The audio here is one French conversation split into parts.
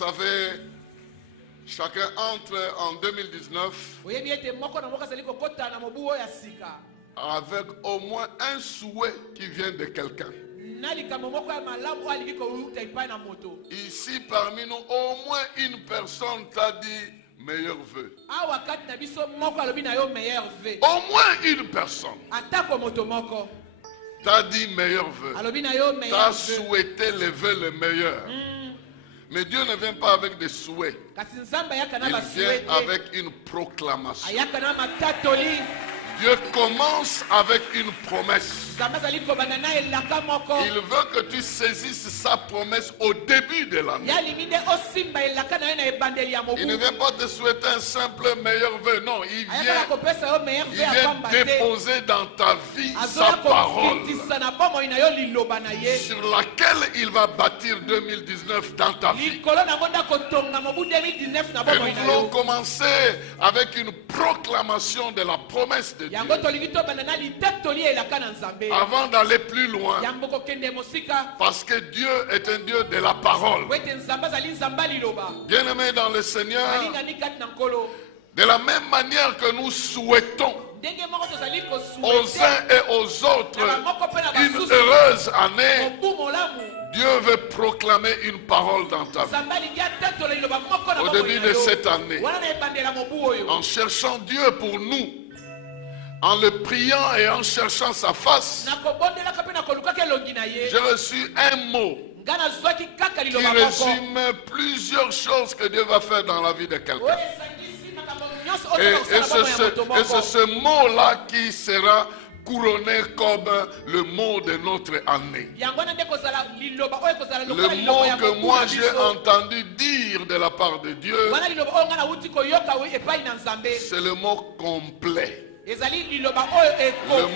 savez, chacun entre en 2019 avec au moins un souhait qui vient de quelqu'un. Ici, parmi nous, au moins une personne t'a dit meilleurs vœux. Au moins une personne t'a dit meilleurs vœux. T'a souhaité les vœux les meilleurs. Mais Dieu ne vient pas avec des souhaits. Il vient avec une proclamation. Dieu commence avec une promesse. Il veut que tu saisisses sa promesse au début de l'année. Il ne vient pas te souhaiter un simple meilleur vœu. Non, il vient déposer dans ta vie sa parole sur laquelle il va bâtir 2019 dans ta vie. Et nous voulons commencer avec une proclamation de la promesse de Dieu. Avant d'aller plus loin, parce que Dieu est un Dieu de la parole. Bien-aimés dans le Seigneur, de la même manière que nous souhaitons aux uns et aux autres une heureuse année, Dieu veut proclamer une parole dans ta vie. Au début de cette année, en cherchant Dieu pour nous, en le priant et en cherchant sa face, j'ai reçu un mot qui résume plusieurs choses que Dieu va faire dans la vie de quelqu'un. Et c'est ce mot-là qui sera couronné comme le mot de notre année. Le mot que moi j'ai entendu dire de la part de Dieu, c'est le mot complet. Le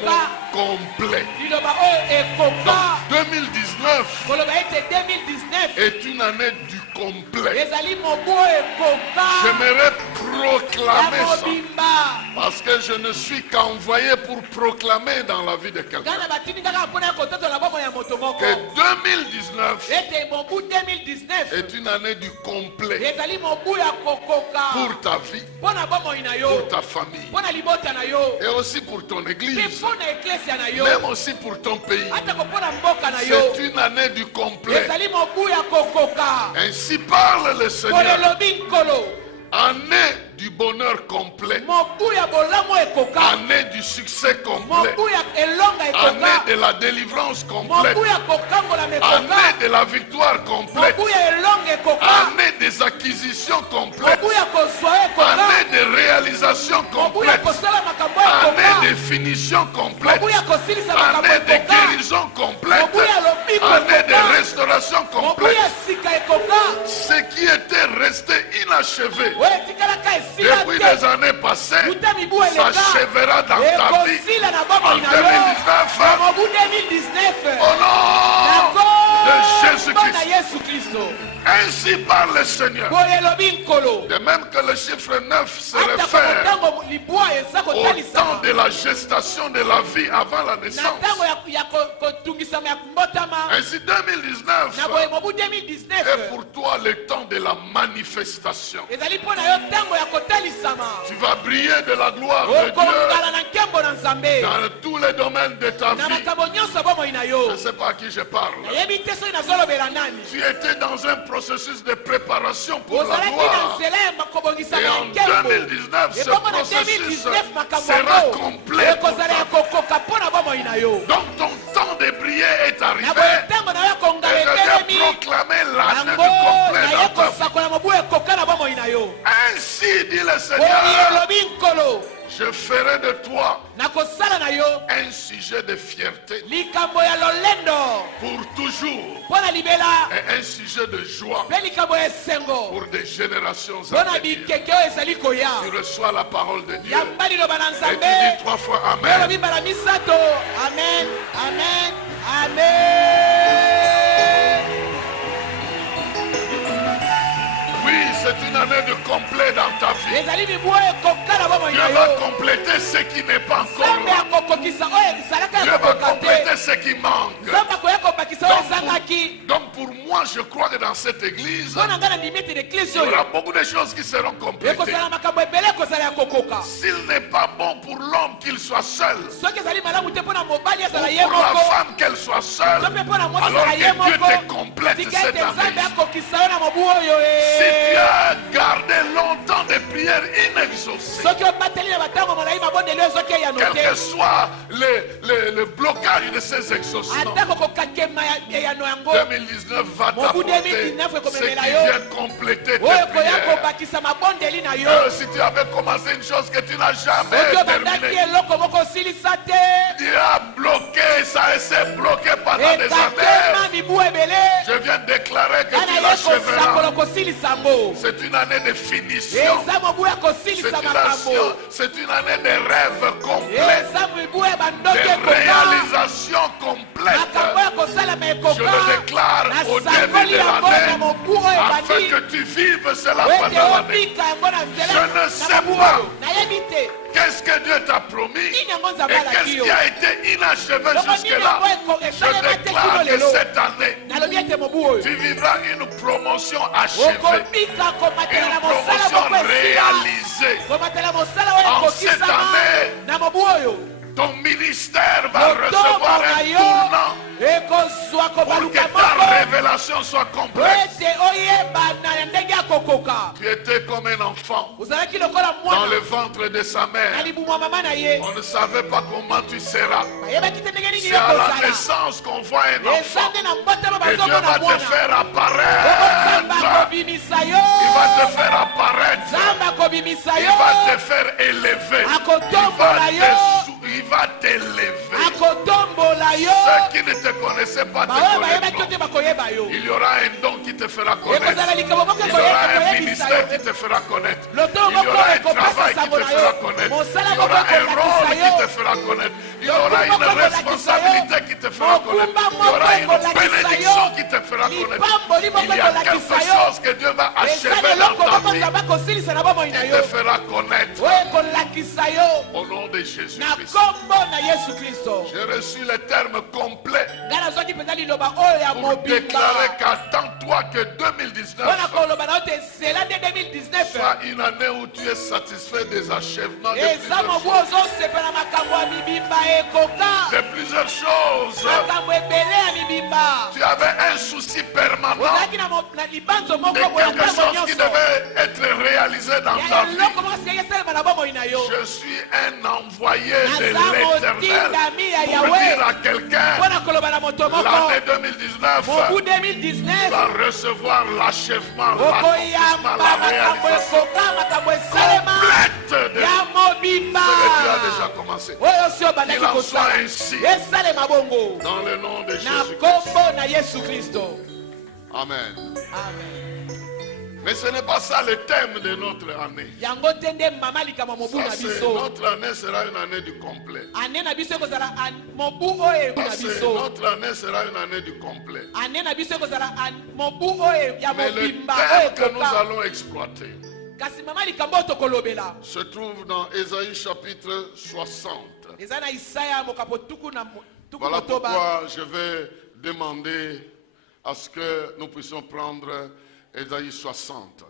mot complet. Donc 2019 est une année du complet. J'aimerais proclamer ça, parce que je ne suis qu'envoyé pour proclamer dans la vie de quelqu'un que 2019 est une année du complet pour ta vie, pour ta famille, et aussi pour ton église, même aussi pour ton pays. C'est une année du complet. Ainsi parle le Seigneur. Année du bonheur complet, année du succès complet, année de la délivrance complète, année de la victoire complète, année des acquisitions complètes, année de réalisation complète, année de finition complète, année de guérison complète, année de restauration complète. Ce qui était resté inachevé depuis les années passées s'achèvera dans ta vie en 2019 au nom de Jésus-Christ. Ainsi parle le Seigneur. De même que le chiffre 9 se réfère au temps de la gestation de la vie avant la naissance. Ainsi 2019 est pour toi le temps de la manifestation. Tu vas briller de la gloire de Dieu dans tous les domaines de ta vie. Je ne sais pas à qui je parle. Tu étais dans un processus de préparation pour la gloire. Et en 2019, ce processus sera complet pour ta vie. Donc ton temps de briller est arrivé. Et je viens proclamer l'année du complet dans ta vie. Ainsi dit le Seigneur, je ferai de toi un sujet de fierté pour toujours et un sujet de joie pour des générations à venir. Tu reçois la parole de Dieu et tu dis 3 fois Amen. Amen, Amen, Amen. Oui, c'est une année de complet dans ta vie. Dieu va compléter ce qui n'est pas encore là. Dieu va compléter ce qui manque. Donc pour moi, je crois que dans cette église, il y aura beaucoup de choses qui seront complétées. S'il n'est pas bon pour l'homme qu'il soit seul, pour la femme qu'elle soit seule, alors que Dieu te complète cette année. Si tu as gardé longtemps des prières inexaucées, quel que soit le blocage de ces exaucements, 2019 va t'apporter ce qui vient compléter tes prières. Si tu avais commencé une chose que tu n'as jamais terminée, tu as bloqué ça et c'est bloqué pendant des années, je viens de déclarer que tu l'achèveras. C'est une année de finition. C'est une année de rêves complets, de réalisations complètes. Je le déclare au début de l'année, afin que tu vives cela pendant l'année. Je ne sais pas qu'est-ce que Dieu t'a promis et qu'est-ce qui a été inachevé jusque-là. Je déclare que cette année, tu vivras une promotion achevée, une promotion réalisée. En cette année, ton ministère va recevoir un tournant pour que ta révélation soit complète. Tu étais comme un enfant dans le ventre de sa mère. On ne savait pas comment tu seras. C'est à la naissance qu'on voit un enfant. Et Dieu va te faire apparaître. Il va te faire apparaître. Il va te faire élever. Il va t'élever. Ceux qui ne te connaissaient pas te connaîtront. Il y aura un don qui te fera connaître. Il y aura un ministère qui te fera connaître. Il y aura un travail qui te fera connaître. Il y aura un rôle qui te fera connaître. Il y aura une responsabilité qui te fera connaître. Il y aura une bénédiction qui te fera connaître. Il y a quelque chose que Dieu va achever dans ta vie. Il te fera connaître. Au nom de Jésus-Christ. J'ai reçu le terme complet pour déclarer qu'attends-toi que 2019 soit une année où tu es satisfait des achèvements de plusieurs choses. Tu avais un souci permanent de quelque chose qui devait être réalisé dans ta vie. Je suis un envoyé de l'Éternel pour dire à quelqu'un, l'année 2019 va recevoir l'achèvement, l'accomplissement, la réalisation complète de ce que tu as déjà commencé. Qu'il en soit ainsi dans le nom de Jésus-Christ. Amen. Mais ce n'est pas ça le thème de notre année. Notre année sera une année du complet. Notre année sera une année du complet. Mais le thème que nous allons exploiter se trouve dans Ésaïe chapitre 60. Voilà pourquoi je vais demander à ce que nous puissions prendre Ésaïe 60.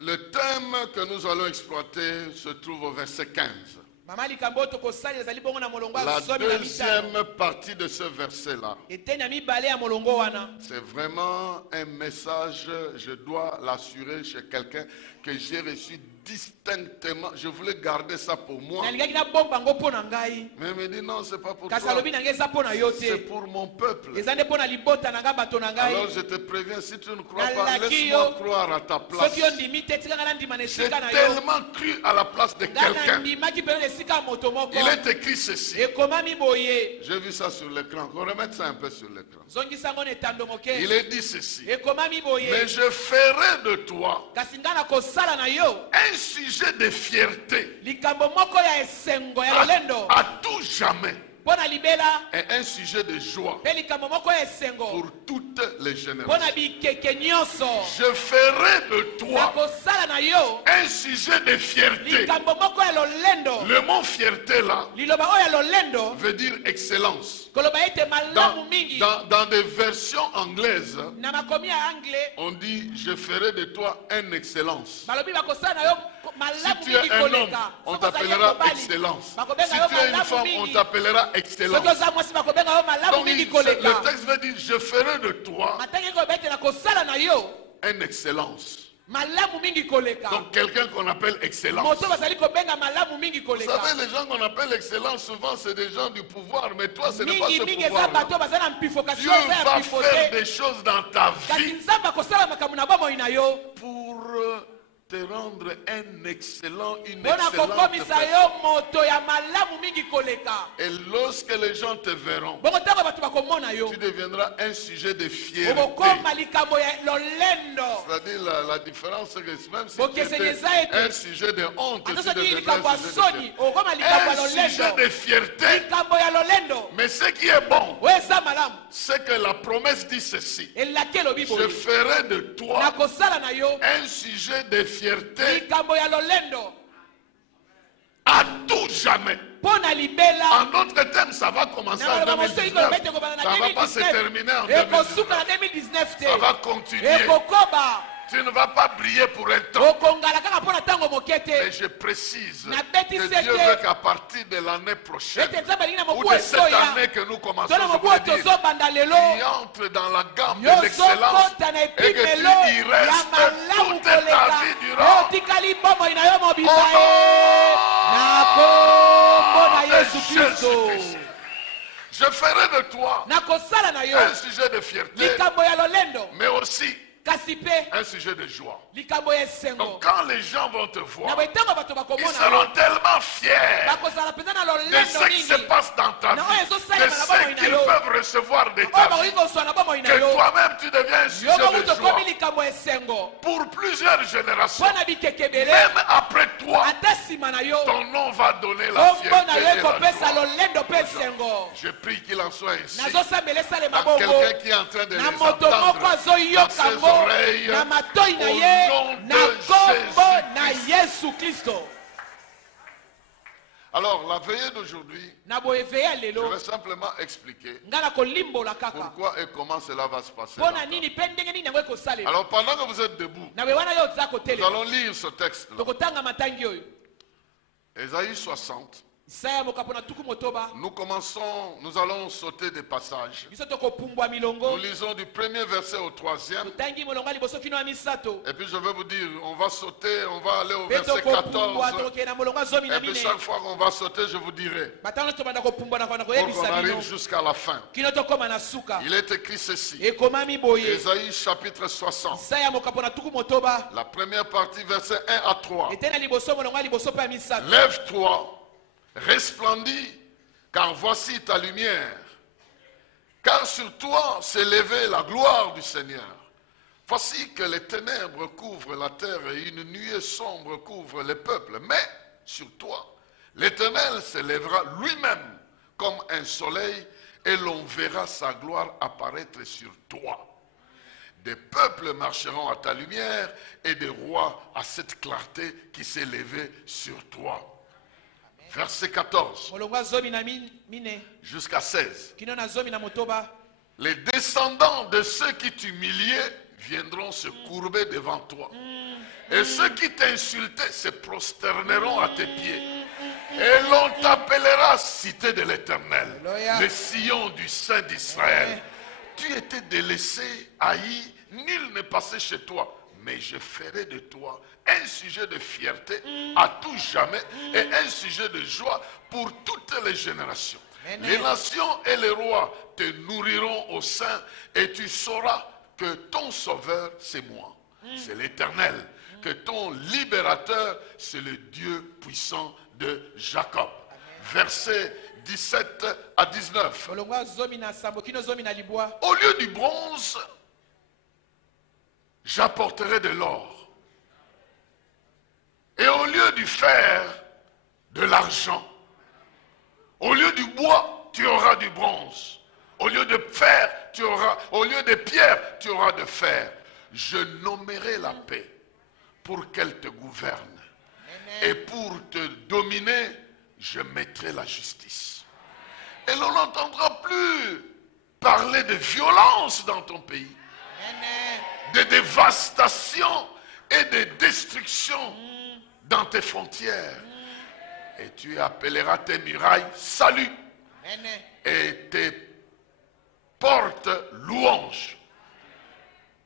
Le thème que nous allons exploiter se trouve au verset 15. La deuxième partie de ce verset-là, c'est vraiment un message, je dois l'assurer chez quelqu'un, que j'ai reçu distinctement. Je voulais garder ça pour moi. Mais il me dit non, c'est pas pour toi. C'est pour mon peuple. Alors je te préviens, si tu ne crois pas, laisse-moi croire à ta place. J'ai tellement cru à la place de quelqu'un. Il est écrit ceci. J'ai vu ça sur l'écran. On remet ça un peu sur l'écran. Il est dit ceci. Mais je ferai de toi un sujet de fierté à tout jamais et un sujet de joie pour toute toutes les générations. Je ferai de toi un sujet de fierté. Le mot fierté là veut dire excellence. Dans des versions anglaises, on dit je ferai de toi une excellence. Si tu es un homme, on t'appellera excellence. Si tu es une femme, on t'appellera excellence. Donc le texte veut dire je ferai de toi une excellence. Donc quelqu'un qu'on appelle excellence. Vous savez, les gens qu'on appelle excellence, souvent c'est des gens du pouvoir, mais toi ce n'est pas ce pouvoir. Dieu va faire des choses dans ta vie pour te rendre un excellent, une excellente personne. Et lorsque les gens te verront, tu deviendras un sujet de fierté. C'est-à-dire la différence, c'est que même si tu étais un sujet de honte, tu deviendras un sujet de fierté. Mais ce qui est bon, c'est que la promesse dit ceci: je ferai de toi un sujet de fierté à tout jamais. En d'autres termes, ça va commencer en 2019. Ça ne va pas se terminer en 2019. Ça va continuer. Tu ne vas pas briller pour un temps. Mais je précise que Dieu veut qu'à partir de l'année prochaine, ou de cette année que nous commençons, tu entres dans la gamme de l'excellence et que tu y restes toute ta vie durant. Jésus-Christ. Je ferai de toi un sujet de fierté, mais aussi un sujet de joie. Donc quand les gens vont te voir, ils seront tellement fiers de ce qui se passe dans ta vie, de ce qu'ils peuvent recevoir de ta vie, que toi-même tu deviens un sujet de joie pour plusieurs générations. Même après toi, ton nom va donner la fierté et la joie. Je prie qu'il en soit ainsi. Quelqu'un qui est en train de les entendre dans ses oreilles, au nom de Jésus-Christ. Alors, la veillée d'aujourd'hui, je vais simplement expliquer pourquoi et comment cela va se passer. Alors, pendant que vous êtes debout, nous allons lire ce texte-là. Ésaïe 60. Nous allons sauter des passages. Nous lisons du premier verset au troisième. Et puis je vais vous dire, on va sauter, on va aller au verset 14. Et puis chaque fois qu'on va sauter, je vous dirai. Pour qu'on arrive jusqu'à la fin. Il est écrit ceci. Ésaïe chapitre 60. La première partie, verset 1 à 3. Lève-toi. Resplendis, car voici ta lumière. Car sur toi s'est levée la gloire du Seigneur. Voici que les ténèbres couvrent la terre et une nuée sombre couvre les peuples. Mais sur toi, l'Éternel se lèvera lui-même comme un soleil et l'on verra sa gloire apparaître sur toi. Des peuples marcheront à ta lumière et des rois à cette clarté qui s'est levée sur toi. Verset 14 jusqu'à 16. Les descendants de ceux qui t'humiliaient viendront se courber devant toi. Et ceux qui t'insultaient se prosterneront à tes pieds. Et l'on t'appellera cité de l'Éternel, le sillon du Saint d'Israël. Tu étais délaissé, haï, nul n'est passé chez toi. Mais je ferai de toi un sujet de fierté à tout jamais et un sujet de joie pour toutes les générations. Les nations et les rois te nourriront au sein et tu sauras que ton sauveur, c'est moi. C'est l'Éternel. Que ton libérateur, c'est le Dieu puissant de Jacob. Versets 17 à 19. Au lieu du bronze, j'apporterai de l'or. Et au lieu du fer, de l'argent. Au lieu du bois, tu auras du bronze. Au lieu de fer, tu auras, au lieu de pierre, tu auras de fer. Je nommerai la paix pour qu'elle te gouverne. Amen. Et pour te dominer, je mettrai la justice. Et l'on n'entendra plus parler de violence dans ton pays. Amen. De dévastation et de destruction dans tes frontières. Et tu appelleras tes murailles salut. Amen. Et tes portes louanges.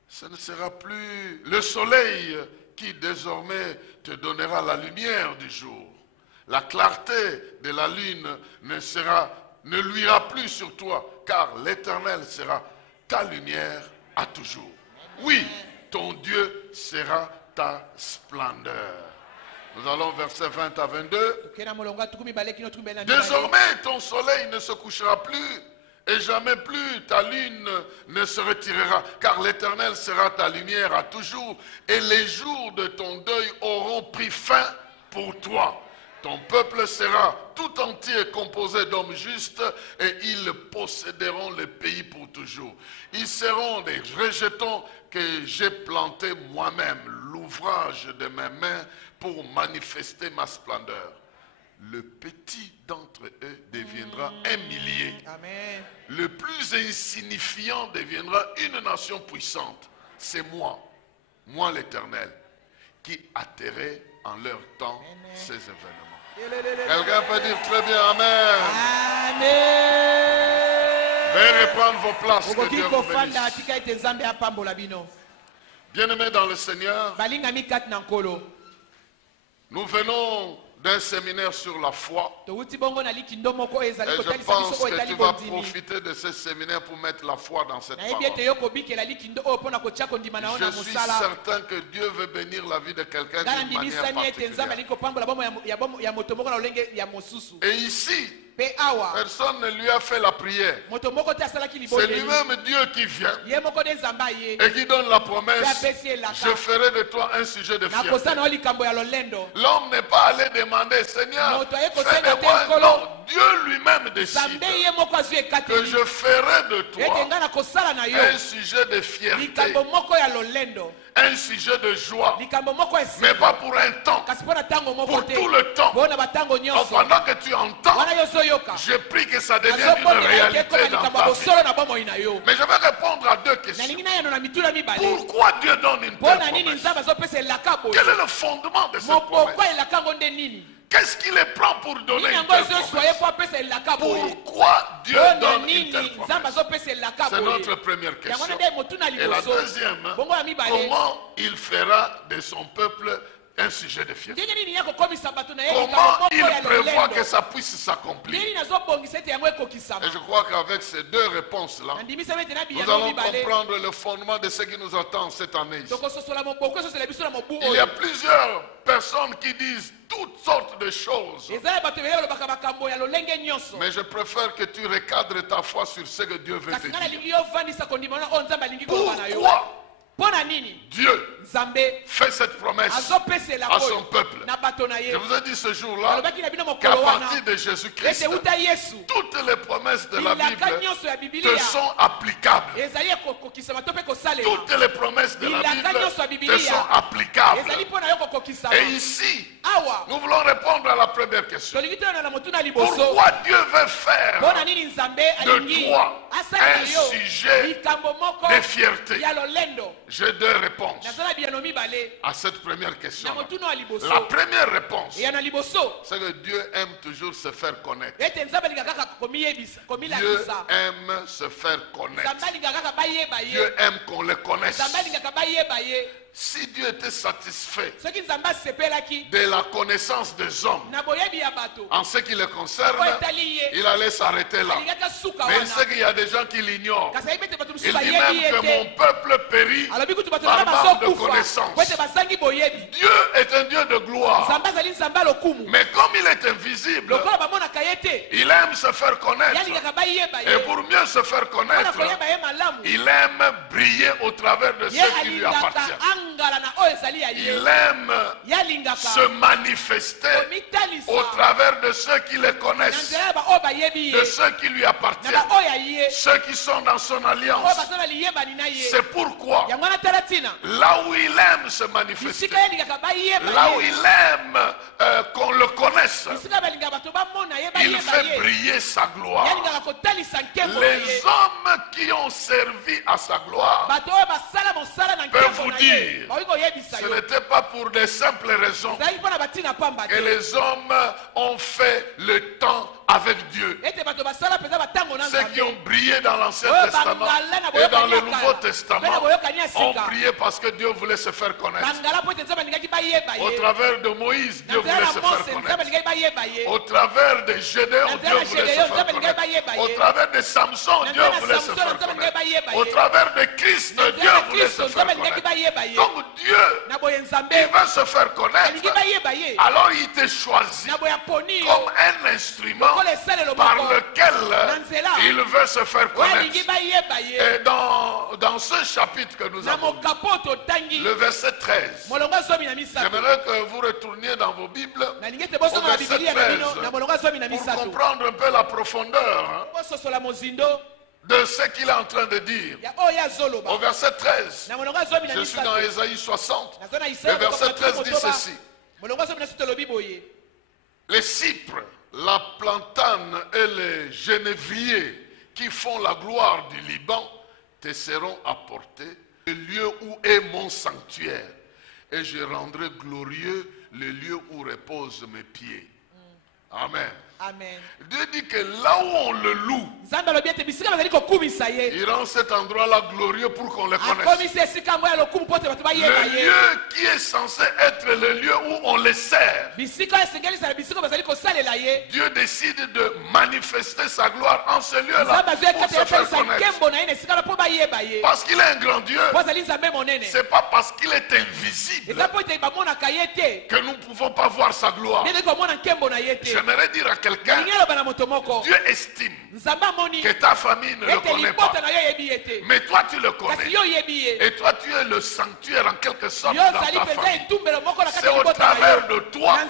Ce ne sera plus le soleil qui désormais te donnera la lumière du jour. La clarté de la lune ne luira plus sur toi, car l'Éternel sera ta lumière à toujours. Oui, ton Dieu sera ta splendeur. Nous allons verset 20 à 22. Désormais, ton soleil ne se couchera plus, et jamais plus ta lune ne se retirera, car l'Éternel sera ta lumière à toujours, et les jours de ton deuil auront pris fin pour toi. Ton peuple sera tout entier composé d'hommes justes, et ils posséderont le pays pour toujours. Ils seront des rejetons que j'ai plantés moi-même, l'ouvrage de mes mains, pour manifester ma splendeur. Le petit d'entre eux deviendra un millier. Amen. Le plus insignifiant deviendra une nation puissante. C'est moi l'Éternel, qui atterrai en leur temps ces événements. Quelqu'un peut dire très bien Amen. Amen. Veuillez reprendre vos places. Que Dieu vous bénisse. Bien-aimés dans le Seigneur, nous venons d'un séminaire sur la foi. Et je pense que tu vas profiter de ce séminaire pour mettre la foi dans cette parole. Je suis certain que Dieu veut bénir la vie de quelqu'un d'une manière particulière. Et ici, personne ne lui a fait la prière. C'est lui-même Dieu qui vient et qui donne la promesse. Je ferai de toi un sujet de fierté. L'homme n'est pas allé demander, Seigneur, fais de moi. Non, Dieu lui-même décide que je ferai de toi un sujet de fierté, un sujet de joie, mais pas pour un temps, pour tout le temps. Donc pendant que tu entends, je prie que ça devienne une réalité dans ta vie. Mais je vais répondre à deux questions. Pourquoi Dieu donne une telle promesse? Quel est le fondement de cette promesse? Qu'est-ce qui les prend pour donner une telle promesse? Pourquoi Dieu donne une telle promesse? C'est notre première question. Et la deuxième, comment il fera de son peuple un sujet de fierté? Comment il prévoit que ça puisse s'accomplir? Et je crois qu'avec ces deux réponses-là, nous allons comprendre le fondement de ce qui nous attend cette année. Il y a plusieurs personnes qui disent toutes sortes de choses. Mais je préfère que tu recadres ta foi sur ce que Dieu veut te dire. Pourquoi Dieu fait cette promesse à son peuple? Je vous ai dit ce jour-là qu'à partir de Jésus-Christ, toutes les promesses de la Bible te sont applicables. Toutes les promesses de la Bible te sont applicables. Et ici, nous voulons répondre à la première question. Pourquoi Dieu veut faire de toi un sujet de fierté? J'ai deux réponses à cette première question. La première réponse, c'est que Dieu aime toujours se faire connaître. Dieu aime se faire connaître. Dieu aime qu'on le connaisse. Si Dieu était satisfait de la connaissance des hommes en ce qui les concerne, il allait s'arrêter là. Mais il sait qu'il y a des gens qui l'ignorent. Il dit même que mon peuple périt par manque de connaissance. Dieu est un Dieu de gloire. Mais comme il est invisible, il aime se faire connaître. Et pour mieux se faire connaître, il aime briller au travers de ce qui lui appartient. Il aime se manifester au travers de ceux qui le connaissent, de ceux qui lui appartiennent, ceux qui sont dans son alliance. C'est pourquoi, là où il aime se manifester, là où il aime qu'on le connaisse, il fait briller sa gloire. Les hommes qui ont servi à sa gloire peuvent vous dire, ce n'était pas pour des simples raisons que les hommes ont fait le temps avec Dieu. Ceux qui ont brillé dans l'Ancien Testament et dans le Nouveau Testament ont brillé parce que Dieu voulait se faire connaître. Au travers de Moïse, Dieu voulait se faire connaître. Au travers de Gédéon, Dieu voulait se faire connaître. Au travers de Samson, Dieu voulait se faire connaître. Au travers de Christ, Dieu voulait se faire connaître. Donc Dieu, il va se faire connaître. Alors il te choisit comme un instrument par lequel il veut se faire connaître. Et dans ce chapitre que nous avons, le verset 13, j'aimerais que vous retourniez dans vos Bibles au verset 13 pour comprendre un peu la profondeur de ce qu'il est en train de dire. Au verset 13, je suis dans Ésaïe 60, le verset 13 dit ceci: les cypres, la plantane et les genévriers qui font la gloire du Liban te seront apportés, le lieu où est mon sanctuaire, et je rendrai glorieux le lieu où reposent mes pieds. Amen. Amen. Dieu dit que là où on le loue, il rend cet endroit-là glorieux pour qu'on le connaisse. Le lieu qui est censé être le lieu où on le sert, Dieu décide de manifester sa gloire en ce lieu-là pour se faire connaître. Parce qu'il est un grand Dieu, c'est pas parce qu'il est invisible que nous ne pouvons pas voir sa gloire. J'aimerais dire à quelqu'un, Dieu estime que ta famille ne le connaît pas, mais toi tu le connais, et toi tu es le sanctuaire en quelque sorte dans ta famille. C'est au travers de toi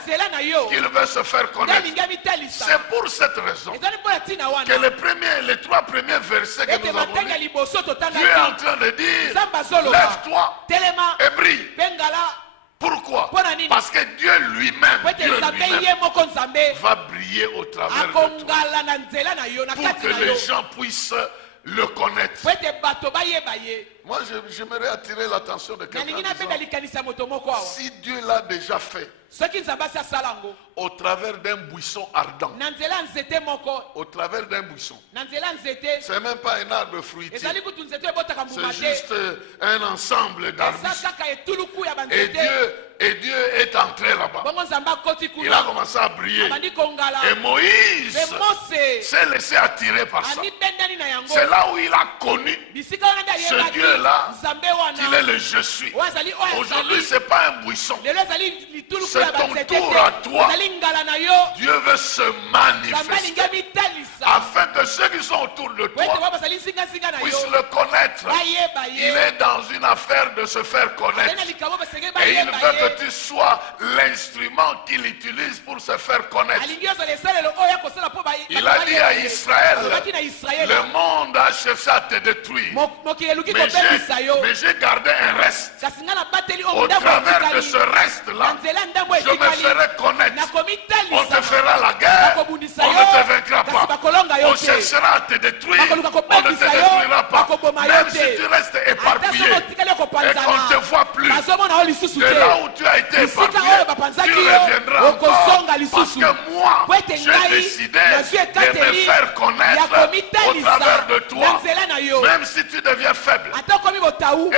qu'il veut se faire connaître. C'est pour cette raison que les trois premiers versets que nous avons lus, Dieu est en train de dire: lève-toi et brille. Pourquoi? Parce que Dieu lui-même va briller au travers de toi pour que les gens puissent le connaître. Moi, j'aimerais attirer l'attention de quelqu'un. Si Dieu l'a déjà fait au travers d'un buisson ardent, au travers d'un buisson, c'est même pas un arbre fruitier, c'est juste un ensemble d'arbustes. Et Dieu est entré là-bas. Il a commencé à briller. Et Moïse s'est laissé attirer par ça. C'est là où il a connu ce Dieu-là, qu'il est le je suis. Aujourd'hui, ce n'est pas un buisson. C'est ton tour à toi. Dieu veut se manifester afin que ceux qui sont autour de toi puissent le connaître. Il est dans une affaire de se faire connaître. Et il veut que tu sois l'instrument qu'il utilise pour se faire connaître. Il a dit à Israël: le monde a cherché à te détruire, mais j'ai gardé un reste. Au travers de ce reste-là, je me ferai connaître. On te fera la guerre, on ne te vaincra pas. On cherchera à te détruire, on ne te détruira pas. Même si tu restes éparpillé et qu'on ne te voit plus, de là où tu as été éparpillé, tu reviendras encore. Parce que moi, j'ai décidé de me faire connaître au travers de toi. Même si tu deviens faible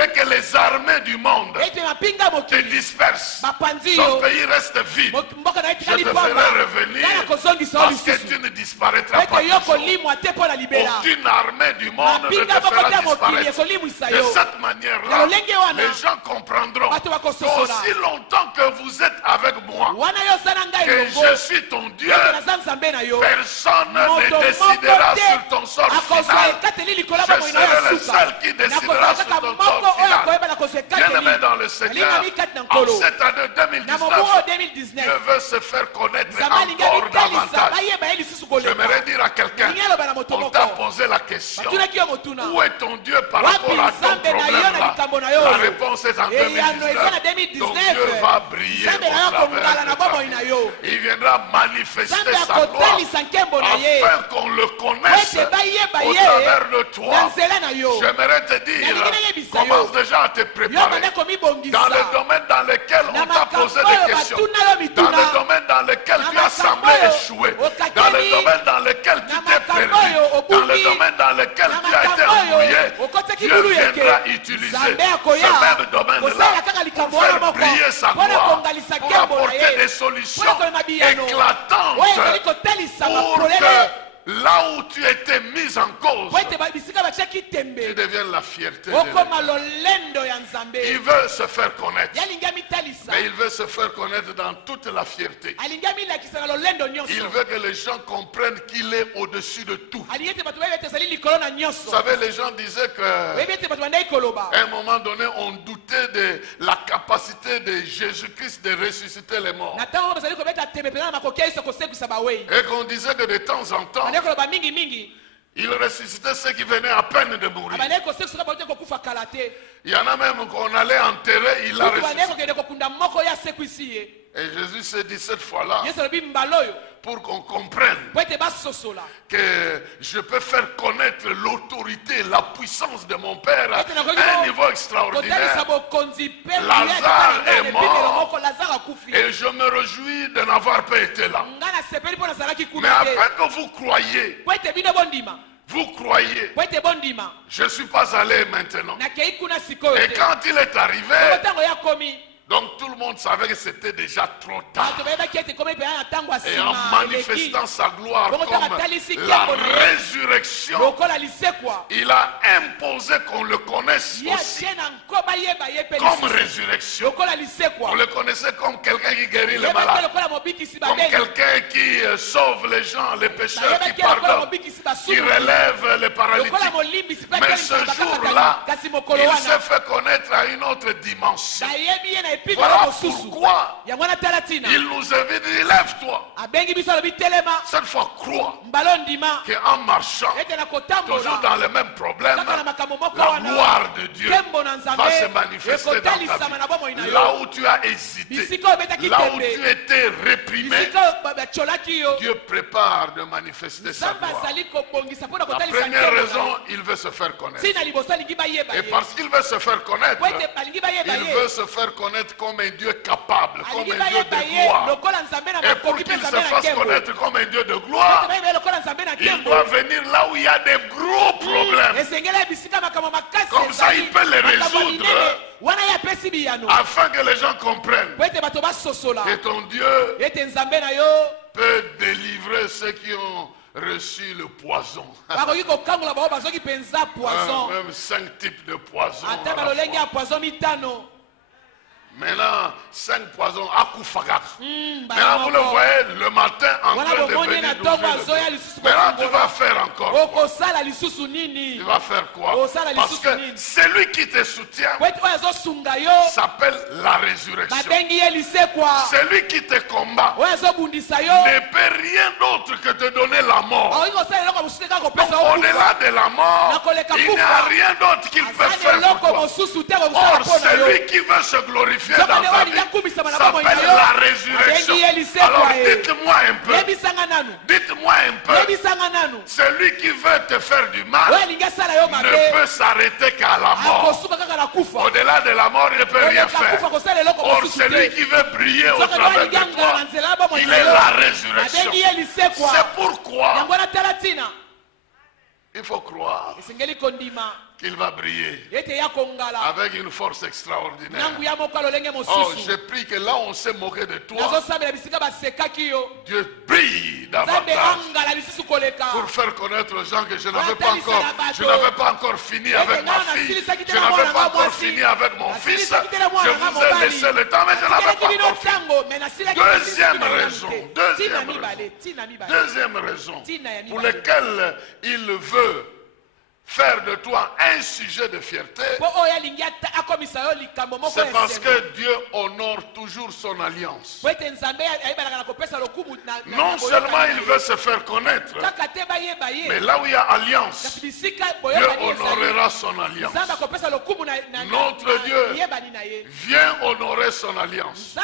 et que les armées du monde te dispersent, ton pays reste vide, je te ferai revenir parce que tu ne disparaîtras pas. Aucune armée du monde ne te fera disparaître. De cette manière-là, les gens comprendront qu'aussi longtemps que vous êtes avec moi, que je suis ton Dieu, personne ne décidera sur ton sort final. Je serai le seul qui décidera sur ton sort final. Bien-aimé dans le Seigneur, en cette année 2019, Dieu veut se faire connaître encore davantage. J'aimerais dire à quelqu'un, on t'a posé la question, où est ton Dieu par rapport à ton problème-là? La réponse est en 2019. Ton Dieu va briller au travers de toi. Il viendra manifester sa gloire afin qu'on le connaisse au travers de toi. J'aimerais te dire, commence déjà à te préparer dans le domaine dans lequel on t'a posé des questions, dans le domaine dans lequel tu as semblé échouer, dans le domaine dans lequel tu t'es perdu, dans le domaine dans lequel tu as été embrouillé. Dieu viendra utiliser ce même domaine-là pour faire briller sa gloire, pour apporter des solutions éclatantes pour que là où tu étais mis en cause, tu deviennes la fierté de Dieu. Il veut se faire connaître, mais il veut se faire connaître dans toute la fierté. Il veut que les gens comprennent qu'il est au-dessus de tout. Vous savez, les gens disaient qu'à un moment donné, on doutait de la capacité de Jésus-Christ de ressusciter les morts. Et qu'on disait que de temps en temps, il ressuscitait ceux qui venaient à peine de mourir. Il y en a même qu'on allait enterrer, il a ressuscité. Et Jésus s'est dit cette fois-là, pour qu'on comprenne que je peux faire connaître l'autorité, la puissance de mon Père à un niveau extraordinaire. Lazare est mort et je me réjouis de n'avoir pas été là. Mais afin que vous croyez, je ne suis pas allé maintenant. Et quand il est arrivé, donc tout le monde savait que c'était déjà trop tard. Et en manifestant sa gloire comme la résurrection, il a imposé qu'on le connaisse aussi comme résurrection. On le connaissait comme quelqu'un qui guérit les malades, comme quelqu'un qui sauve les gens, les pécheurs, qui pardonne, qui relève les paralytiques. Mais ce jour-là, il s'est fait connaître à une autre dimension. Voilà pourquoi il nous avait dit, lève-toi. Cette fois, crois qu'en marchant, toujours dans le même problème, la gloire de Dieu va se manifester dans ta vie. Là où tu as hésité, là où tu étais réprimé, Dieu prépare de manifester sa gloire. La première raison, il veut se faire connaître. Et parce qu'il veut se faire connaître, il veut se faire connaître comme un Dieu capable, comme un Dieu de gloire. Et pour qu'il se fasse connaître comme un Dieu de gloire, il doit venir là où il y a des gros problèmes. Comme ça, il peut les résoudre afin que les gens comprennent que ton Dieu peut délivrer ceux qui ont reçu le poison. Même 5 types de poisons. Maintenant, 5 poisons à Koufagak. Maintenant, vous le voyez le matin en train de venir. Maintenant, tu vas faire encore quoi? Tu vas faire quoi? Parce que celui qui te soutient s'appelle la résurrection. Celui qui te combat ne peut rien d'autre que te donner la mort. Au-delà de la mort, il n'y a rien d'autre qu'il peut faire pour toi. Or, celui qui veut se glorifier dans ta vie s'appelle la résurrection. Alors dites-moi un peu, celui qui veut te faire du mal ne peut s'arrêter qu'à la mort. Au-delà de la mort, il ne peut rien faire. Or celui qui veut briller au travers de toi, il est la résurrection. C'est pourquoi il faut croire qu'il va briller avec une force extraordinaire. Oh, j'ai pris que là on s'est moqué de toi, Dieu brille davantage pour faire connaître aux gens que je n'avais pas encore fini avec ma fille, je n'avais pas encore fini avec mon fils, je vous ai laissé le temps mais je n'avais pas encore fini. Deuxième raison pour laquelle il veut faire de toi un sujet de fierté, c'est parce que Dieu honore toujours son alliance. Non seulement il veut se faire connaître, mais là où il y a alliance, Dieu honorera son alliance. Notre Dieu vient honorer son alliance.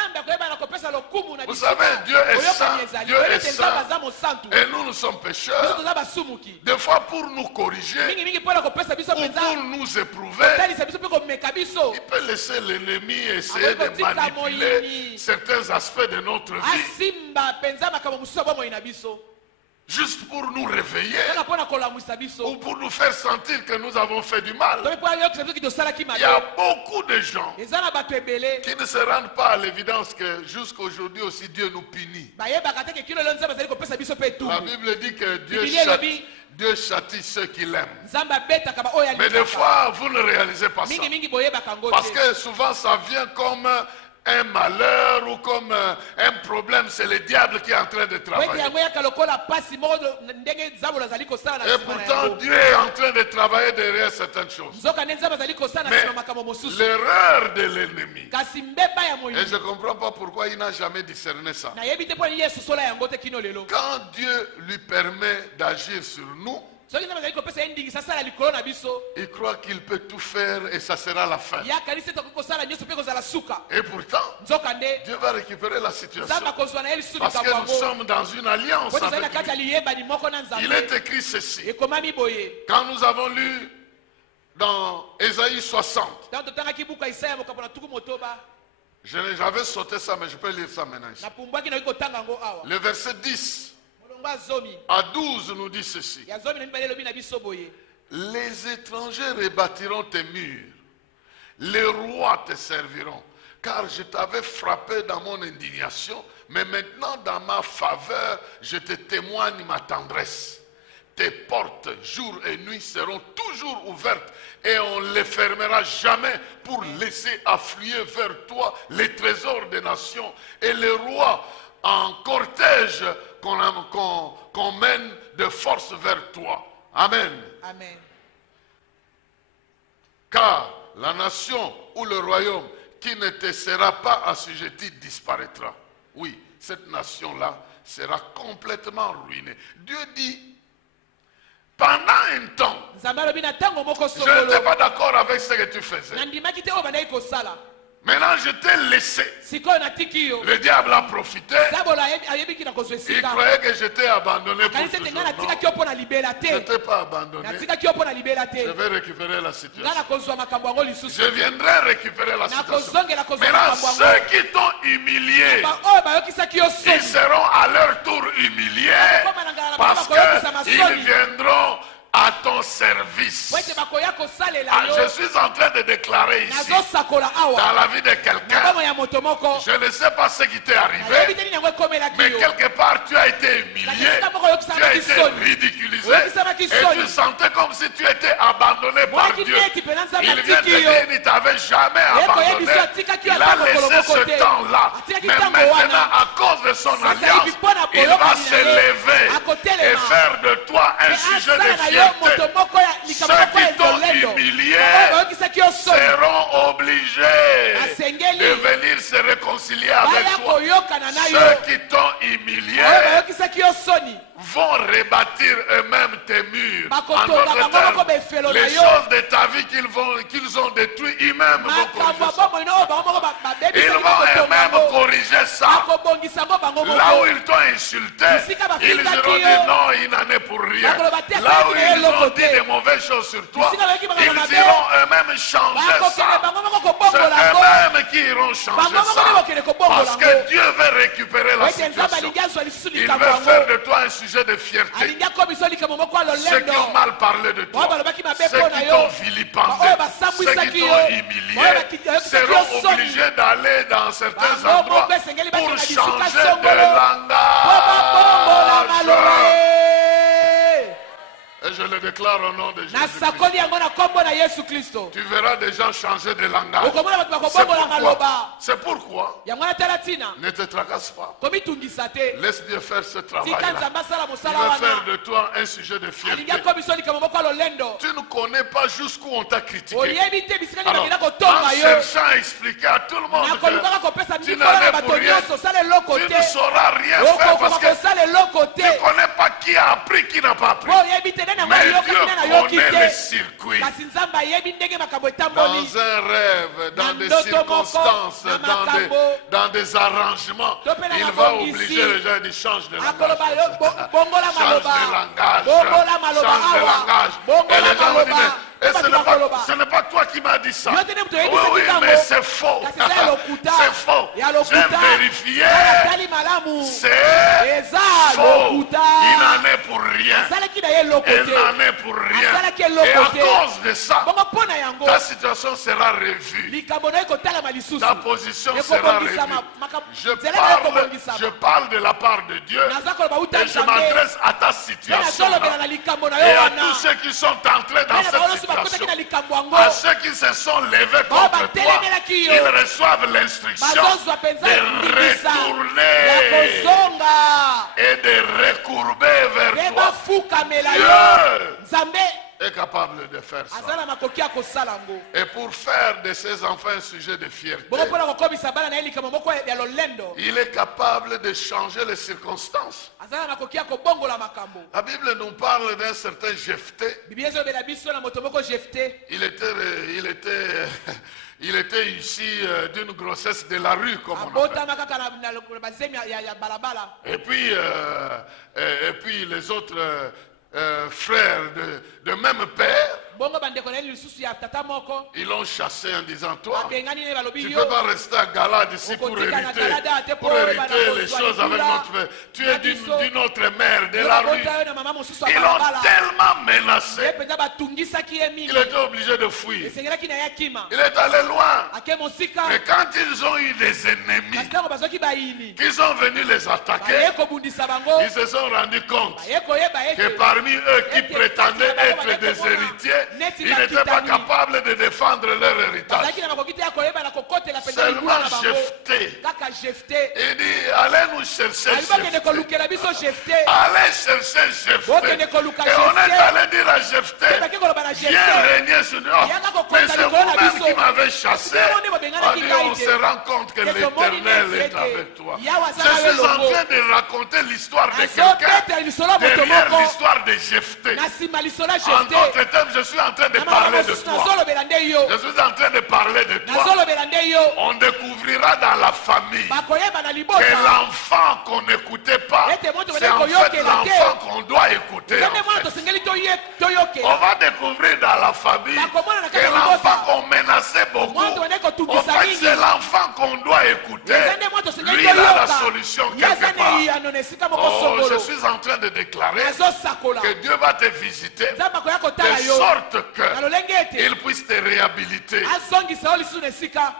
Vous savez, Dieu est saint, Dieu est saint, et nous sommes pécheurs. Des fois, pour nous corriger, ou pour nous éprouver, il peut laisser l'ennemi essayer de manipuler certains aspects de notre vie, juste pour nous réveiller, ou pour nous faire sentir que nous avons fait du mal. Il y a beaucoup de gens qui ne se rendent pas à l'évidence que jusqu'à aujourd'hui aussi Dieu nous punit. La Bible dit que Dieu châtie ceux qui l'aiment. Mais des fois, vous ne réalisez pas ça. Parce que souvent, ça vient comme un malheur ou comme un problème. C'est le diable qui est en train de travailler. Et pourtant, Dieu est en train de travailler derrière certaines choses. Mais l'erreur de l'ennemi, et je ne comprends pas pourquoi il n'a jamais discerné ça. Quand Dieu lui permet d'agir sur nous, il croit qu'il peut tout faire et ça sera la fin. Et pourtant, Dieu va récupérer la situation. Parce que nous sommes dans une alliance avec lui. Il est écrit ceci. Quand nous avons lu dans Ésaïe 60, j'avais sauté ça, mais je peux lire ça maintenant ici. Le verset 10 à 12 nous dit ceci. Les étrangers rebâtiront tes murs, les rois te serviront, car je t'avais frappé dans mon indignation, mais maintenant dans ma faveur, je te témoigne ma tendresse. Tes portes, jour et nuit, seront toujours ouvertes et on ne les fermera jamais pour laisser affluer vers toi les trésors des nations et les rois en cortège qu'on mène de force vers toi. Amen. Amen. Car la nation ou le royaume qui ne te sera pas assujetti disparaîtra. Oui, cette nation-là sera complètement ruinée. Dieu dit, pendant un temps, je n'étais pas d'accord avec ce que tu faisais. Maintenant, je t'ai laissé. Le diable a profité. Il croyait que je t'ai abandonné pour toujours. Non, je ne t'ai pas abandonné. Je vais récupérer la situation. Je viendrai récupérer la situation. Maintenant, ceux qui t'ont humilié, ils seront à leur tour humiliés parce qu'ils viendront à ton service. Je suis en train de déclarer ici, dans la vie de quelqu'un, je ne sais pas ce qui t'est arrivé, mais quelque part tu as été humilié, tu as été ridiculisé, et tu sentais comme si tu étais abandonné par Dieu. Il vient de dire, il ne t'avait jamais abandonné, il a laissé ce temps-là, mais maintenant à cause de son alliance, il va se lever et faire de toi un sujet de fierté. Ceux qui t'ont humilié seront obligés de venir se réconcilier avec toi. Ceux qui t'ont humilié vont rebâtir eux-mêmes tes murs. En d'autres termes, les choses de ta vie qu'ils ont détruit, eux-mêmes vont corriger ça. Ils vont eux-mêmes corriger ça. Là où ils t'ont insulté, ils iront dire non, il n'en est pour rien. Là où ils ont dit des mauvaises choses sur toi, ils iront eux-mêmes changer ça. C'est eux-mêmes qui iront changer ça. Parce que Dieu veut récupérer la situation. Il veut faire de toi un sujet de fierté. Ceux qui ont mal parlé de toi, ceux qui t'ont vilipendé, ceux qui t'ont humilié, seront obligés d'aller dans certains endroits pour changer de langage. Et je le déclare au nom de Jésus. Tu verras des gens changer de langage. C'est pourquoi ne te tracasse pas. Laisse Dieu faire ce travail. Il va faire de toi un sujet de fierté. Tu ne connais pas jusqu'où on t'a critiqué. Alors, en cherchant à expliquer à tout le monde que tu n'en es pour rien, tu ne sauras rien faire parce que tu ne connais pas qui a appris, qui n'a pas appris. Mais Dieu connaît les circuits. Dans un rêve, dans des circonstances, dans des arrangements, il va obliger les gens de changer de langage. Change de langage. Et les gens vont dire, et ce n'est pas toi qui m'as dit ça. Oui, mais c'est faux. C'est faux. J'ai vérifié. C'est faux. Il n'en est pour rien. Elle n'en est pour rien. Et à cause de ça, ta situation sera revue. Ta position sera revue. Je parle de la part de Dieu. Et je m'adresse à ta situation. Et à tous ceux qui sont entrés dans cette situation. À ceux qui se sont levés contre toi, ils reçoivent l'instruction de retourner et de recourber vers toi. Dieu est capable de faire ça. Et pour faire de ses enfants un sujet de fierté, il est capable de changer les circonstances. La Bible nous parle d'un certain Jephthé. Il était ici d'une grossesse de la rue, comme on appelle. Et puis les autres frères de même père, ils l'ont chassé en disant, toi, tu ne peux pas rester à Galade ici pour hériter les choses avec notre frère. Tu es d'une autre mère, de la rue. Ils l'ont tellement menacé. Il était obligé de fuir. Il est allé loin. Mais quand ils ont eu des ennemis, qu'ils sont venus les attaquer, ils se sont rendus compte que parmi eux qui prétendaient être des héritiers, ils n'étaient pas capables de défendre leur héritage. Seulement Jephthé. Il dit, allez nous chercher Jephthé. Allez chercher Jephthé. Et on est allé dire à Jephthé, viens régner sur nous. Mais c'est vous-même qui m'avez chassé. On se rend compte que l'Éternel est avec toi. Je suis en train de raconter l'histoire de quelqu'un derrière l'histoire de Jephthé. En d'autres termes, je suis en train de parler de toi. Je suis en train de parler de toi. On découvrira dans la famille que l'enfant qu'on n'écoutait pas, c'est en fait l'enfant qu'on doit écouter. On va découvrir dans la famille que l'enfant qu'on menaçait beaucoup, en fait c'est l'enfant qu'on doit écouter. Lui, il a la solution quelque part. Oh, je suis en train de déclarer que Dieu va te visiter de sorte qu'il puisse te réhabiliter.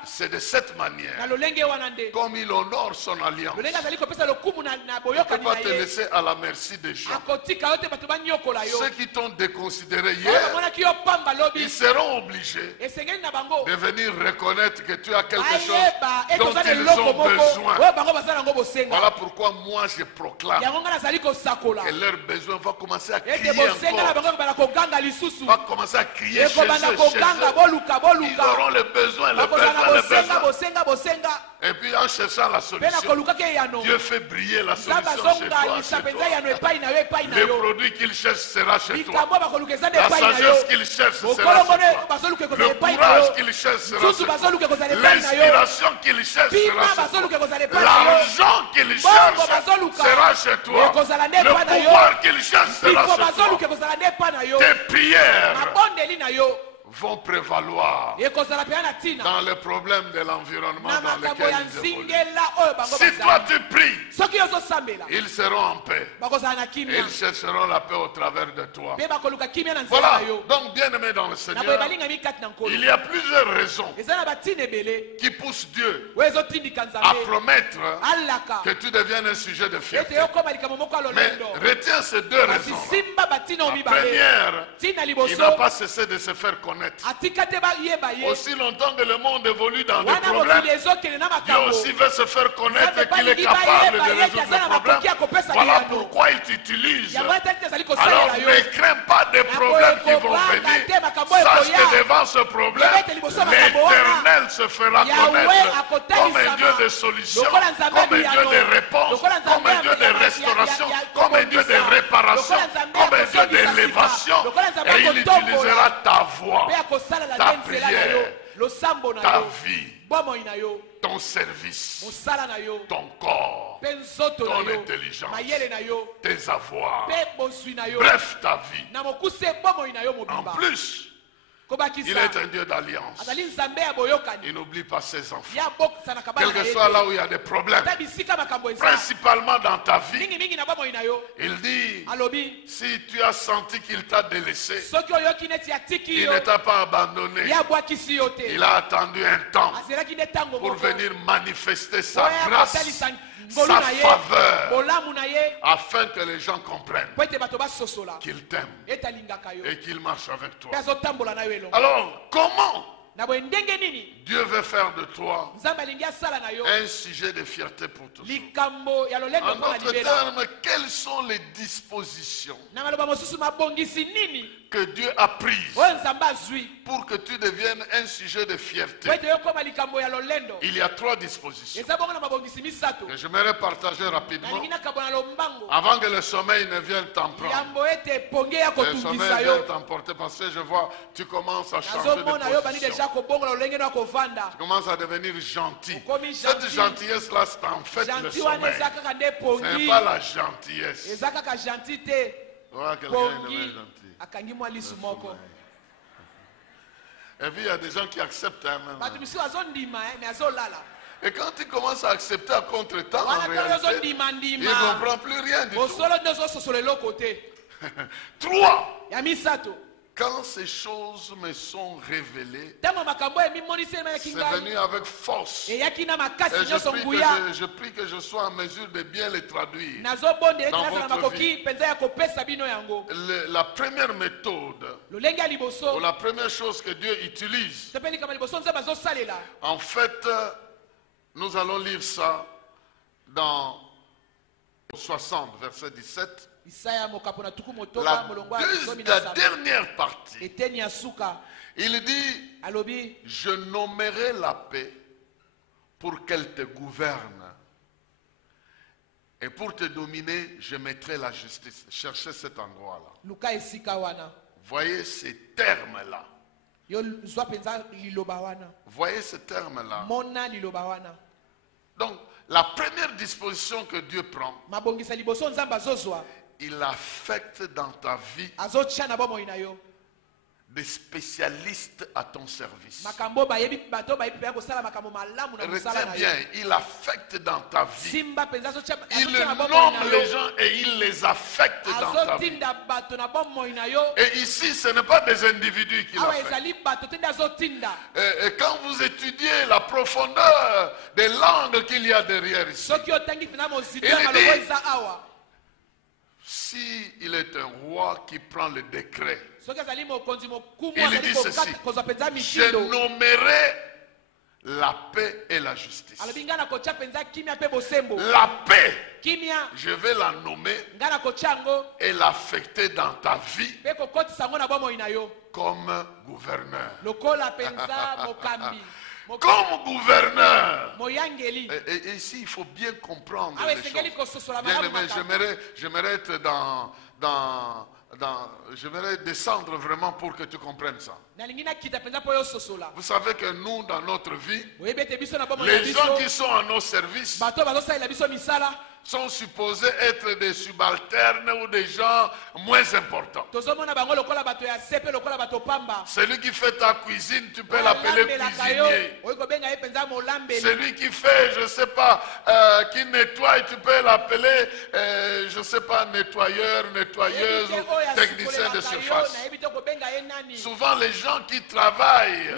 C'est de cette manière comme il honore son alliance. Il ne peut pas te laisser à la merci des gens. Ceux qui t'ont déconsidéré hier, ils seront obligés de venir reconnaître que tu as quelque chose dont ils ont besoin. Voilà pourquoi moi je proclame que leur besoin va commencer à crier encore. Va commencer à crier chez eux. Ils auront le besoin, le besoin. Et puis en cherchant la solution, Dieu fait briller la solution chez toi. Le produit qu'il cherche sera chez toi. La sagesse qu'il cherche sera chez toi. Le courage qu'il cherche sera chez toi. L'inspiration qu'il cherche sera chez toi. L'argent qu'il cherche sera chez toi. Le pouvoir qu'il cherche sera chez toi. Tes prières vont prévaloir dans le problème de l'environnement dans lequel ils évoluent. Si toi tu pries, ils seront en paix. Ils chercheront la paix au travers de toi. Voilà. Donc, bien aimé dans le Seigneur, il y a plusieurs raisons qui poussent Dieu à promettre que tu deviennes un sujet de fierté. Mais retiens ces deux raisons. La première, il n'a pas cessé de se faire connaître. Aussi longtemps que le monde évolue dans des problèmes, Dieu aussi veut se faire connaître et qu'il est capable de résoudre les problèmes. Voilà pourquoi il t'utilise. Alors ne crains pas des problèmes qui vont venir. Sache que devant ce problème, l'Éternel se fera connaître comme un Dieu de solution, comme un Dieu de réponse, comme un Dieu de restauration, comme un Dieu de réparation, comme un Dieu d'élévation. Et il utilisera ta voix, ta prière, ta vie, ton service, ton corps, ton intelligence, tes avoirs, bref ta vie. En plus, il est un Dieu d'alliance. Il n'oublie pas ses enfants. Quel que soit là où il y a des problèmes, principalement dans ta vie, il dit, si tu as senti qu'il t'a délaissé, il ne t'a pas abandonné. Il a attendu un temps pour venir manifester sa grâce, sa faveur, afin que les gens comprennent qu'il t'aime et qu'il marche avec toi. Alors, comment Dieu veut faire de toi un sujet de fierté pour tous. En d'autres termes, quelles sont les dispositions que Dieu a prises pour que tu deviennes un sujet de fierté? Il y a 3 dispositions que j'aimerais partager rapidement avant que le sommeil ne vienne t'en prendre. Le sommeil vient t'emporter parce que je vois tu commences à changer de position. Tu commences à devenir gentil. Cette gentillesse-là, c'est en fait le sommeil. Ce n'est pas la gentillesse. Voilà, quelqu'un est gentil. Et puis il y a des gens qui acceptent et quand tu commences à accepter à contre-temps, en réalité, il ne comprend plus rien du tout. 3. Quand ces choses me sont révélées, c'est venu avec force. Et je prie que je sois en mesure de bien les traduire dans votre vie. La première méthode, ou la première chose que Dieu utilise, en fait, nous allons lire ça dans 60, verset 17. La dernière partie, il dit, je nommerai la paix pour qu'elle te gouverne, et pour te dominer, je mettrai la justice. Cherchez cet endroit-là. Voyez ces termes-là. Voyez ces termes-là. Donc, la première disposition que Dieu prend, il affecte dans ta vie des spécialistes à ton service. Retiens bien, il affecte dans ta vie. Il nomme les gens et il les affecte dans ta vie. Et ici, ce n'est pas des individus qui l'affectent. Et quand vous étudiez la profondeur des langues qu'il y a derrière ici, il dit, si il est un roi qui prend le décret, il dit ceci, je nommerai la paix et la justice. La paix, je vais la nommer et l'affecter dans ta vie comme gouverneur. Comme gouverneur. Et ici, il faut bien comprendre les choses. Bien aimé, j'aimerais être dans j'aimerais descendre vraiment pour que tu comprennes ça. Vous savez que nous, dans notre vie, les gens qui sont à nos services sont supposés être des subalternes ou des gens moins importants. Celui qui fait ta cuisine, tu peux l'appeler cuisinier. Celui qui fait, je ne sais pas, qui nettoie, tu peux l'appeler, je ne sais pas, nettoyeur, nettoyeuse ou technicien de surface. Souvent, les gens qui travaillent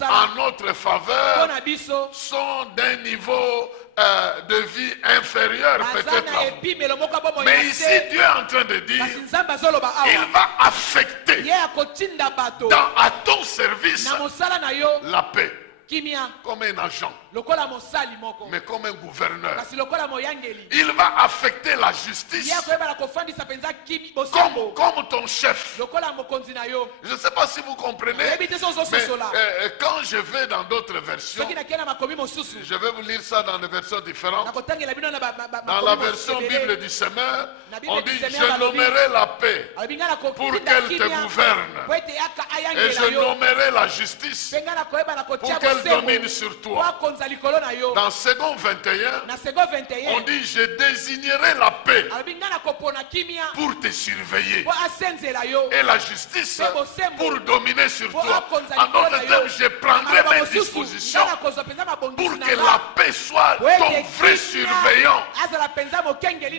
en notre faveur sont d'un niveau de vie inférieure peut-être. Mais ici, Dieu est en train de dire, il va affecter à ton service la paix. Comme un agent, mais comme un gouverneur. Il va affecter la justice comme ton chef. Je ne sais pas si vous comprenez, mais quand je vais dans d'autres versions, je vais vous lire ça dans des versions différentes. Dans la version Bible du Semeur, on dit: je nommerai la paix pour qu'elle te gouverne, et je nommerai la justice pour qu'elle domine sur toi. Dans Second 21, on dit: je désignerai la paix pour te surveiller et la justice pour dominer sur toi. En d'autres termes, je prendrai mes dispositions pour que la paix soit ton vrai surveillant.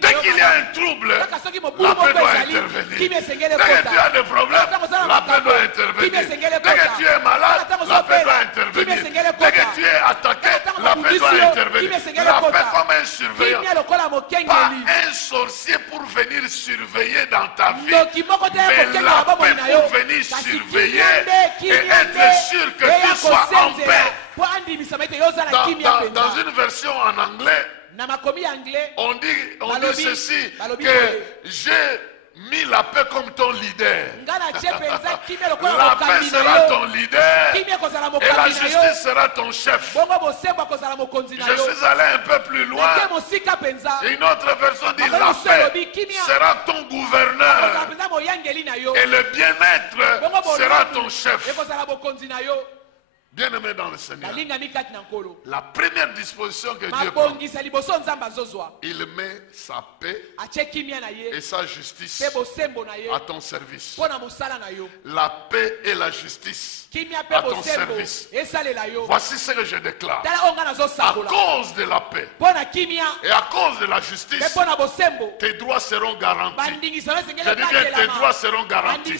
Dès qu'il y a un trouble, la paix doit intervenir. Dès que tu as des problèmes, la paix doit intervenir. Dès que tu es malade, la paix doit intervenir. Dès que tu es attaqué, la paix doit intervenir. La paix comme un surveillant. Pas un sorcier pour venir surveiller dans ta vie, mais la paix pour venir surveiller et être sûr que tu sois en paix. Dans une version en anglais, on dit ceci, que j'ai mis la paix comme ton leader. La paix sera ton leader et la justice sera ton chef. Je suis allé un peu plus loin. Une autre version dit: la paix sera ton gouverneur et le bien-être sera ton chef. Bien-aimé dans le Seigneur, la première disposition que Dieu prend, il met sa paix et sa justice à ton service. La paix et la justice à ton service. Voici ce que je déclare. À cause de la paix et à cause de la justice, tes droits seront garantis. Je dis bien, tes droits seront garantis.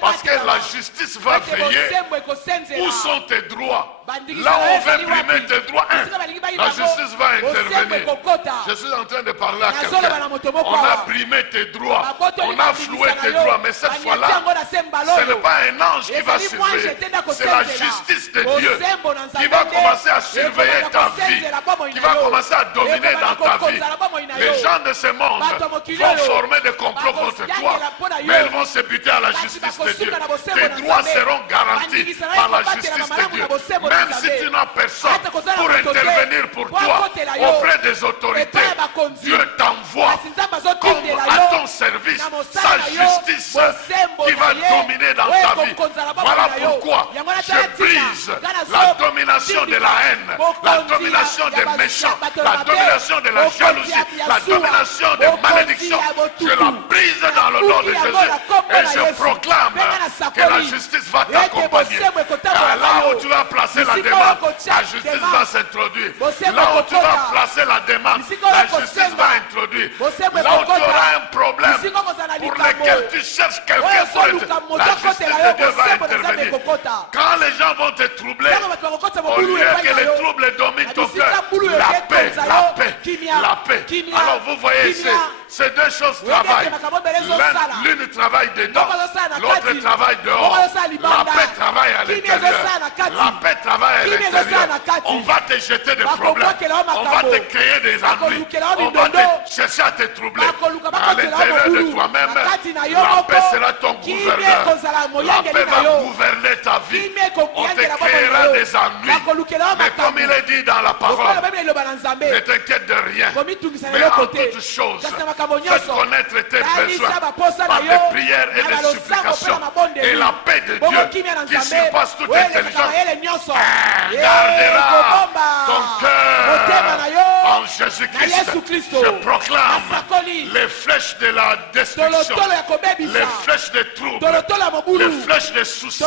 Parce que la justice va veiller où sont tes droits. Là où on veut primer tes droits, la justice va intervenir. Je suis en train de parler à quelqu'un. On a primé tes droits, on a floué tes droits, mais cette fois-là, ce n'est pas un ange qui va surveiller, c'est la justice de Dieu qui va commencer à surveiller ta vie, qui va commencer à dominer dans ta vie. Les gens de ce monde vont former des complots contre toi, mais ils vont se buter à la justice de Dieu. Tes droits seront garantis par la justice de Dieu. Même si tu n'as personne pour intervenir pour toi auprès des autorités, Dieu t'envoie comme à ton service sa justice qui va dominer dans ta vie. Voilà pourquoi je brise la domination de la haine, la domination des méchants, la domination de la jalousie, la domination des malédictions. Je la brise dans le nom de Jésus et je proclame que la justice va t'accompagner. Là où tu vas placer la demande, la justice va s'introduire. Là où tu vas placer la demande, la justice va introduire. Là où tu auras un problème pour lequel tu cherches quelqu'un pour être, la justice de Dieu va intervenir. Quand les gens vont te troubler, au lieu que les troubles dominent ton cœur, la paix, la paix, la paix. Alors vous voyez, ces deux choses travaillent. L'une travaille dedans, l'autre travaille dehors. La paix travaille à l'intérieur. La paix travaille à l'intérieur. On va te jeter des problèmes. On va te créer des ennuis. On va te chercher à te troubler. À l'intérieur de toi-même, la paix sera ton gouverneur. La paix va gouverner ta vie. On te créera des ennuis. Mais comme il est dit dans la parole, ne t'inquiète de rien. Mais en toutes choses, Faites connaître tes besoins par des prières et des supplications. Et la paix de Dieu qui surpasse toute intelligence gardera ton cœur en Jésus-Christ. Je proclame les flèches de la destruction, les flèches de troubles, les flèches de soucis,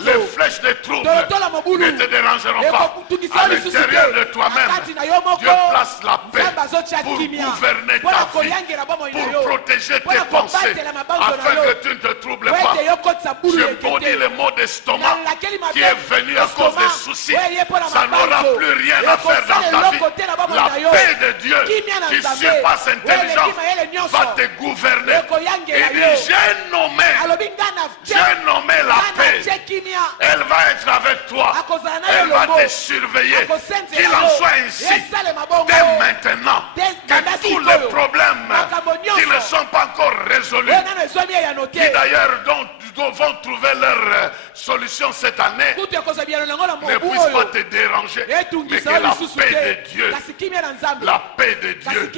les flèches de troubles ne te dérangeront pas. À l'intérieur de toi-même, Dieu place la paix pour gouverner ta vie, pour protéger tes pensées, afin que tu ne te troubles pas. Je maudis le mot d'estomac qui est venu à cause des soucis. Ça n'aura plus rien à faire dans ta vie. La paix de Dieu qui surpasse intelligence va te gouverner. Et dit, j'ai nommé la paix. Elle va être avec toi. Elle va te surveiller. Qu'il en soit ainsi dès maintenant. Que tous les problèmes qui ne sont pas encore résolus, qui d'ailleurs vont trouver leur solution cette année, ne puissent pas te déranger, mais que la paix de Dieu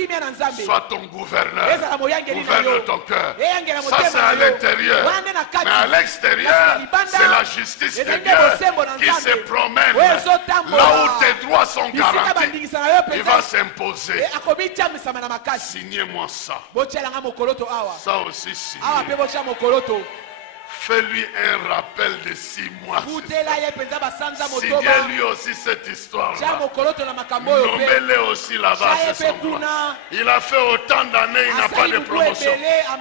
soit ton gouverneur. Gouverne ton cœur. Ça c'est à l'intérieur. Mais à l'extérieur, c'est la justice de Dieu qui se promène. Là où tes droits sont garantis, il va s'imposer. Signez-moi ça. Ça aussi signez. Fais-lui un rappel de 6 mois. Signez-lui aussi cette histoire-là. Nommez-le aussi là-bas, c'est son droit. Il a fait autant d'années, il n'a pas de promotion.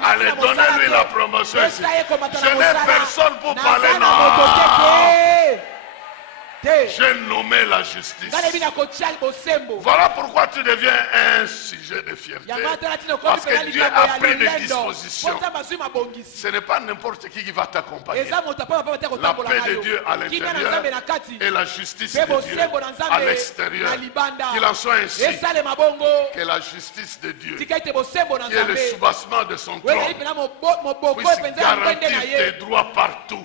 Allez, donnez-lui la promotion ici. Je n'ai personne pour parler, non. J'ai nommé la justice. Voilà pourquoi tu deviens un sujet de fierté. Parce que Dieu a pris des dispositions. Ce n'est pas n'importe qui va t'accompagner. La paix de Dieu à l'intérieur et la justice de Dieu à l'extérieur. Qu'il en soit ainsi. Que la justice de Dieu, qui est le soubassement de son trône, puisse garantir tes droits partout.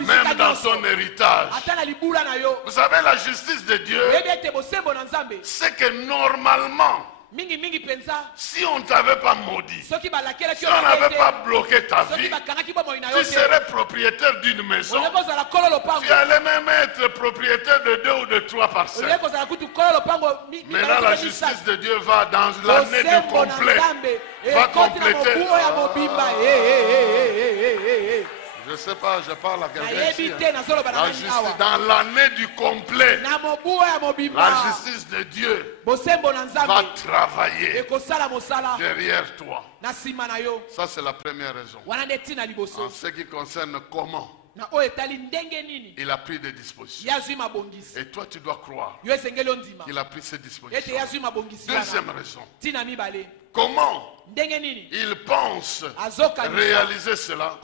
Même dans son héritage. Vous savez, la justice de Dieu, c'est que normalement, si on ne t'avait pas maudit, si on n'avait pas bloqué ta vie, tu serais propriétaire d'une maison. Tu allais même être propriétaire de 2 ou de 3 parcelles. Maintenant, la justice de Dieu va dans l'année du complet. Va compléter. Je ne sais pas, je parle à quelqu'un ici. Dans l'année du complet, la justice de Dieu va travailler derrière toi. Ça, c'est la première raison. En ce qui concerne comment il a pris des dispositions. Et toi, tu dois croire qu'il a pris ces dispositions. Deuxième raison. Comment il pense réaliser cela?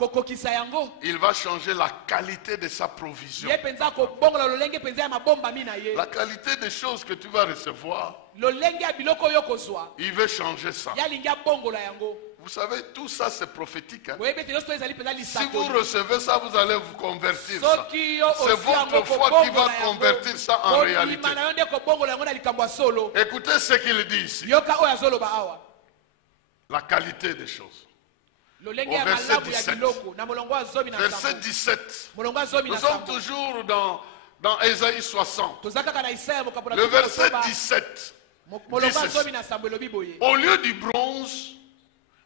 Il va changer la qualité de sa provision. La qualité des choses que tu vas recevoir, il veut changer ça. Vous savez, tout ça c'est prophétique. Hein? Si vous recevez ça, vous allez vous convertir. C'est votre foi qui va convertir ça en réalité. Écoutez ce qu'il dit ici. La qualité des choses. Au verset 17. Verset 17. Nous sommes toujours dans Ésaïe 60. Le verset 17. Dit ceci. Au lieu du bronze,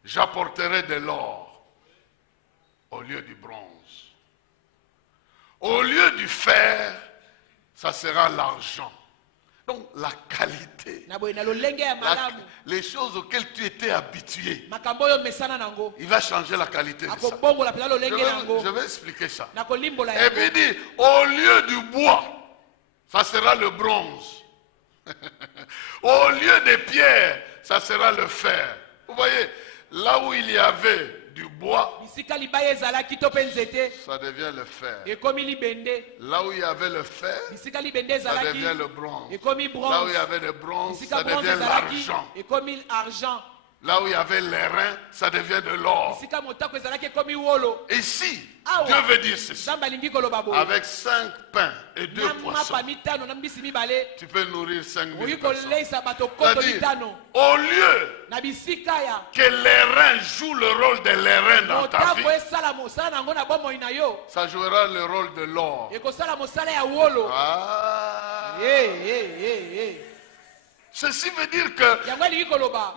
j'apporterai de l'or. Au lieu du bronze. Au lieu du fer, ça sera l'argent. Donc la qualité, les choses auxquelles tu étais habitué, il va changer la qualité de ça. Je vais expliquer ça. Et puis il dit, au lieu du bois, ça sera le bronze. Au lieu des pierres, ça sera le fer. Vous voyez, là où il y avait du bois, ça devient le fer. Là où il y avait le fer, ça devient le bronze. Là où il y avait le bronze, ça devient l'argent. Là où il y avait les reins, ça devient de l'or. Et si Dieu veut dire ceci, avec 5 pains et 2 poissons, tu peux nourrir 5000 personnes. C'est-à-dire, au lieu que les reins jouent le rôle de les reins dans ta vie, ça jouera le rôle de l'or. Ceci veut dire que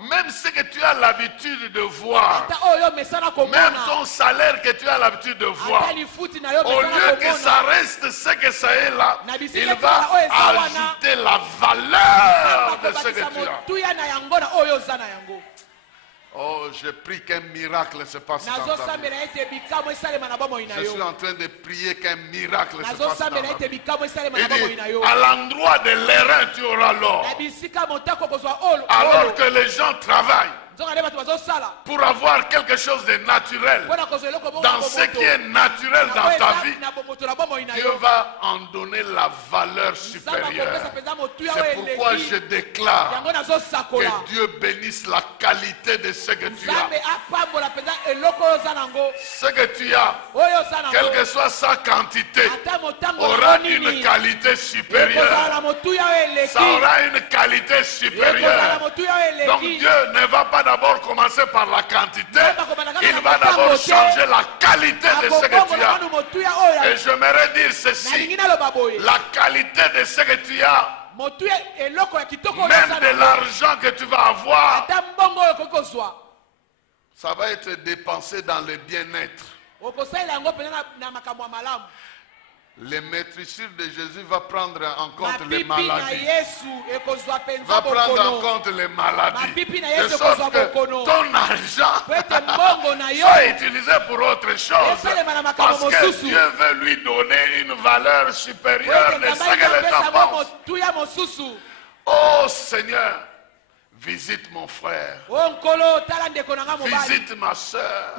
même ce que tu as l'habitude de voir, même ton salaire que tu as l'habitude de voir, au lieu que ça reste ce que ça est là, il va ajouter la valeur de ce que tu as. Oh, je prie qu'un miracle se passe dans ta vie. Je suis en train de prier qu'un miracle se passe dans ta vie. Il dit, à l'endroit de l'airain, tu auras l'or. Alors que les gens travaillent pour avoir quelque chose de naturel, dans ce qui est naturel dans ta vie, Dieu va en donner la valeur supérieure. C'est pourquoi je déclare que Dieu bénisse la qualité de ce que tu as. Ce que tu as, quelle que soit sa quantité, aura une qualité supérieure. Ça aura une qualité supérieure. Donc Dieu ne va pas d'abord commencer par la quantité, il va d'abord changer la qualité de ce que tu as. Et j'aimerais dire ceci, la qualité de ce que tu as, même de l'argent que tu vas avoir, ça va être dépensé dans le bien-être. Les maîtrissures de Jésus va prendre en compte les maladies. Va prendre en compte les maladies. De sorte que ton argent soit utilisé pour autre chose. Parce que Dieu veut lui donner une valeur supérieure de ce que les gens pensent. Oh Seigneur, visite mon frère, visite ma soeur,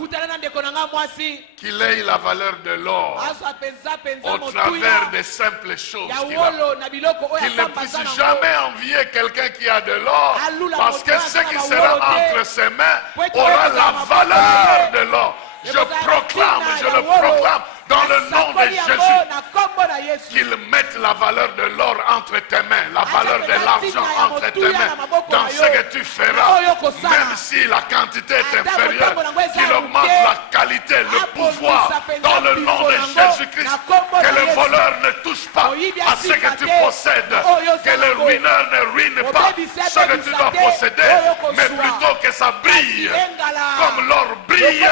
qu'il ait la valeur de l'or au travers des simples choses qu'il a. Qu'il ne puisse jamais envier quelqu'un qui a de l'or, parce que ce qui sera entre ses mains aura la valeur de l'or. Je proclame, je le proclame dans le nom de Jésus, qu'il mette la valeur de l'or entre tes mains, la valeur de l'argent entre tes mains, dans ce que tu feras, même si la quantité est inférieure, qu'il augmente la qualité, le pouvoir, dans le nom de Jésus-Christ, que le voleur ne touche pas à ce que tu possèdes, que le ruineur ne ruine pas ce que tu dois posséder, mais plutôt que ça brille, comme l'or brille,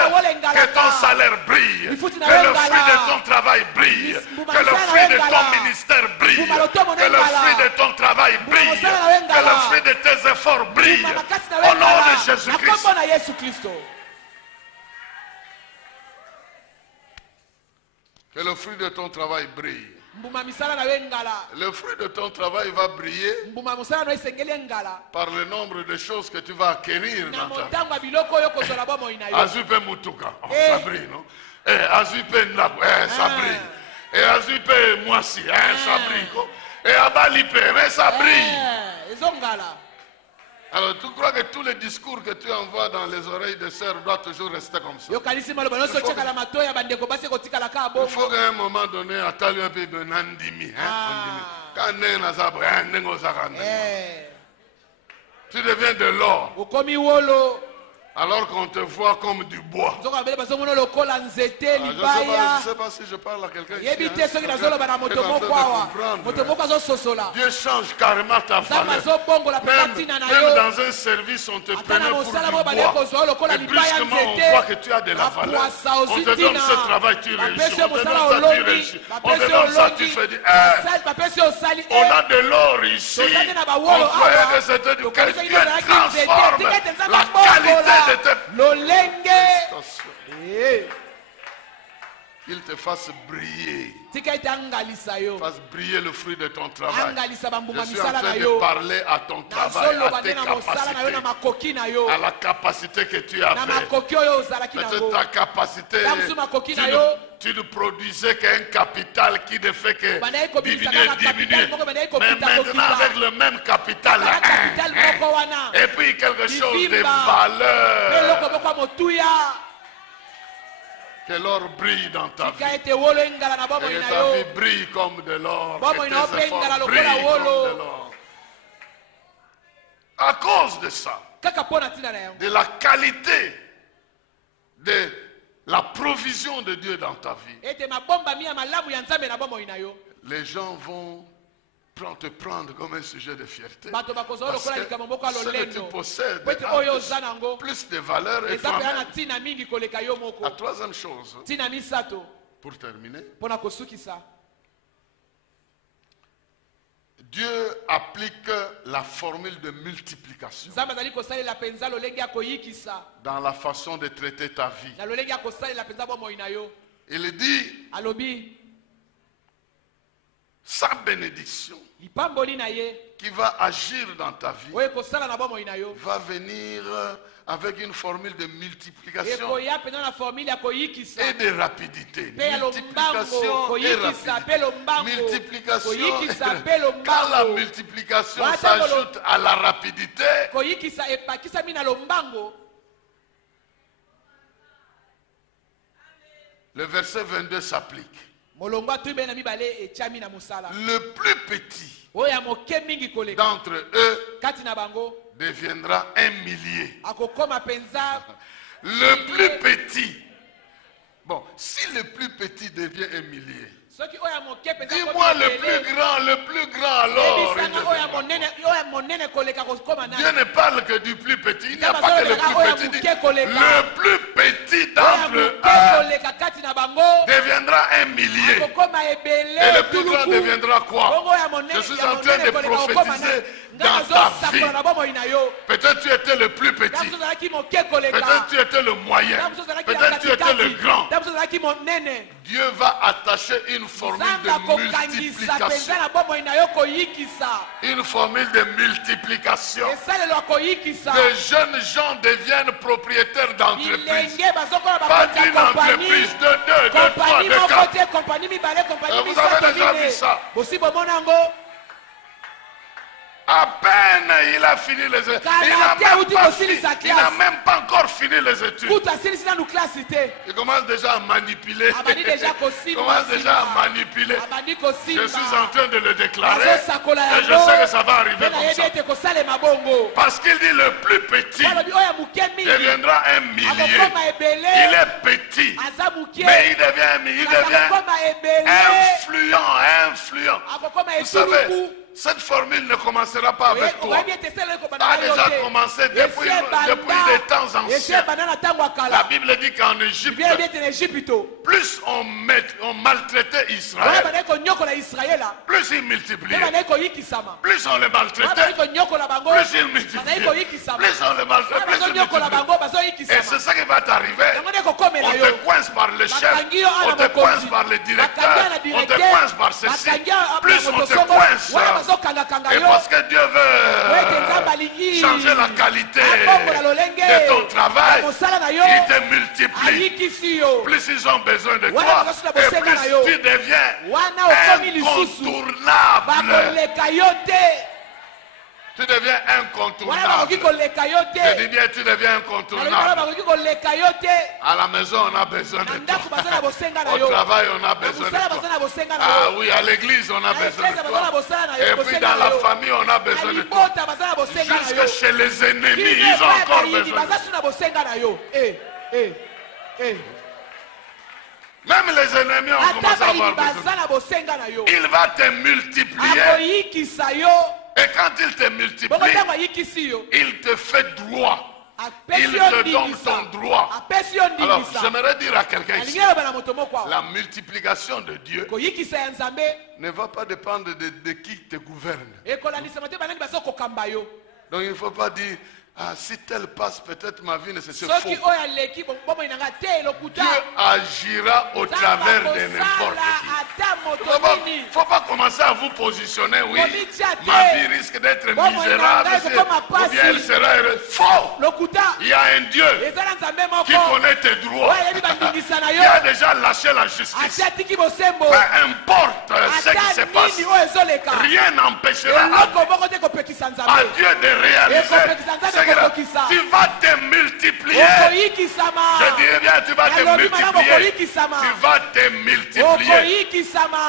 que ton salaire brille, que le fruit de ton travail brille, que le fruit de ton ministère brille, que le fruit de ton travail brille, que le fruit de tes efforts brille, au nom de Jésus-Christ. Que le fruit de ton travail brille. Le fruit de ton travail va briller par le nombre de choses que tu vas acquérir dans ta vie. Azupe mutuka, ça brille, non? Azupe ndabu, ça brille. Et azupe moisi, ça brille. Et abalipe, mais ça brille. Alors tu crois que tous les discours que tu envoies dans les oreilles des sœurs doivent toujours rester comme ça? Il faut qu'à un moment donné, à tel un peu de nandimi, tu deviens de l'or. Alors qu'on te voit comme du bois. Je ne sais pas si je parle à quelqu'un ici. Dieu change carrément ta valeur. Même dans un service, on te prenait pour du bois. Et brusquement, on voit que tu as de la valeur. On te donne ce travail, tu réussis. On te donne ça, tu réussis. On te donne ça, tu fais du... On a de l'or ici. On croyait que c'était du... Que Dieu transforme la qualité de qu'il te fasse briller. Fasse briller le fruit de ton travail. Je suis en train de parler à ton travail, à tes capacités, à la capacité que tu as fait. Peut-être ta capacité, tu ne produisais qu'un capital qui ne fait que diminuer. Mais maintenant avec le même capital, et puis pris quelque chose de valeur. Que l'or brille dans ta vie. Et que ta vie brille comme de l'or. Que tes efforts brillent comme de l'or. À cause de ça, de la qualité de la provision de Dieu dans ta vie, les gens vont te prendre comme un sujet de fierté. Parce que ce que tu possèdes a plus de valeur. Et la troisième chose, pour terminer, Dieu applique la formule de multiplication dans la façon de traiter ta vie. Il dit, sa bénédiction qui va agir dans ta vie va venir avec une formule de multiplication et de rapidité. Multiplication et rapidité. Multiplication. Quand la multiplication s'ajoute à la rapidité, le verset 22 s'applique. Le plus petit d'entre eux deviendra un millier. Le plus petit. Bon, si le plus petit devient un millier, dis-moi le plus grand alors. Dieu ne parle que du plus petit. Il n'y a pas que le plus petit. Le plus petit d'entre eux deviendra un millier. Et le plus grand deviendra quoi? Je suis en train de prophétiser dans ta vie. Peut-être tu étais le plus petit. Peut-être tu étais le moyen. Peut-être tu étais le grand. Dieu va attacher une formule de multiplication. Une formule de multiplication. De jeunes gens deviennent propriétaires d'entreprises. Pas d'une entreprise, de deux, de trois, de quatre. Vous avez déjà vu ça? À peine il a fini les études. Il n'a même pas encore fini les études. Il commence déjà à manipuler. Il commence déjà à manipuler. Je suis en train de le déclarer. Et je sais que ça va arriver comme ça. Parce qu'il dit le plus petit deviendra un millier. Il est petit. Mais il devient influent. Vous savez, cette formule ne commencera pas avec toi. A déjà commencé depuis des temps anciens. La Bible dit qu'en Égypte, plus on maltraitait Israël, plus il multipliait. Plus on les maltraitait, plus il multipliait. Plus on les maltraitait, plus il multipliait. Et c'est ça qui va t'arriver. On te coince par le chef, on te coince par le directeur, on te coince par ceci. Plus on te coince. Et parce que Dieu veut changer la qualité de ton travail, il te multiplie. Plus ils ont besoin de toi, et plus tu deviens incontournable. Tu deviens incontournable. Je dis bien, tu deviens incontournable. À la maison, on a besoin de toi. Au travail, on a besoin de toi. Ah oui, à l'église, on a besoin de toi. Et puis dans la famille, on a besoin de toi. Jusque chez les ennemis, ils ont encore besoin de toi. Même les ennemis ont commencé à avoir besoin. Il va te multiplier. Et quand il te multiplie, il te fait droit. Il te donne ton droit. Alors, j'aimerais dire à quelqu'un ici, la multiplication de Dieu ne va pas dépendre de qui te gouverne. Donc, il ne faut pas dire, ah, si tel passe, peut-être ma vie ne se faux. Dieu agira au travers de n'importe qui. Il ne faut pas commencer à vous positionner, oui. Ma vie risque d'être misérable, ou bien elle sera faux. Il y a un Dieu qui connaît tes droits, qui a déjà lâché la justice. Peu importe ce qui se passe, rien n'empêchera à Dieu de réaliser ce Tu vas te multiplier. Je dirais bien, tu vas te multiplier. Tu vas te multiplier.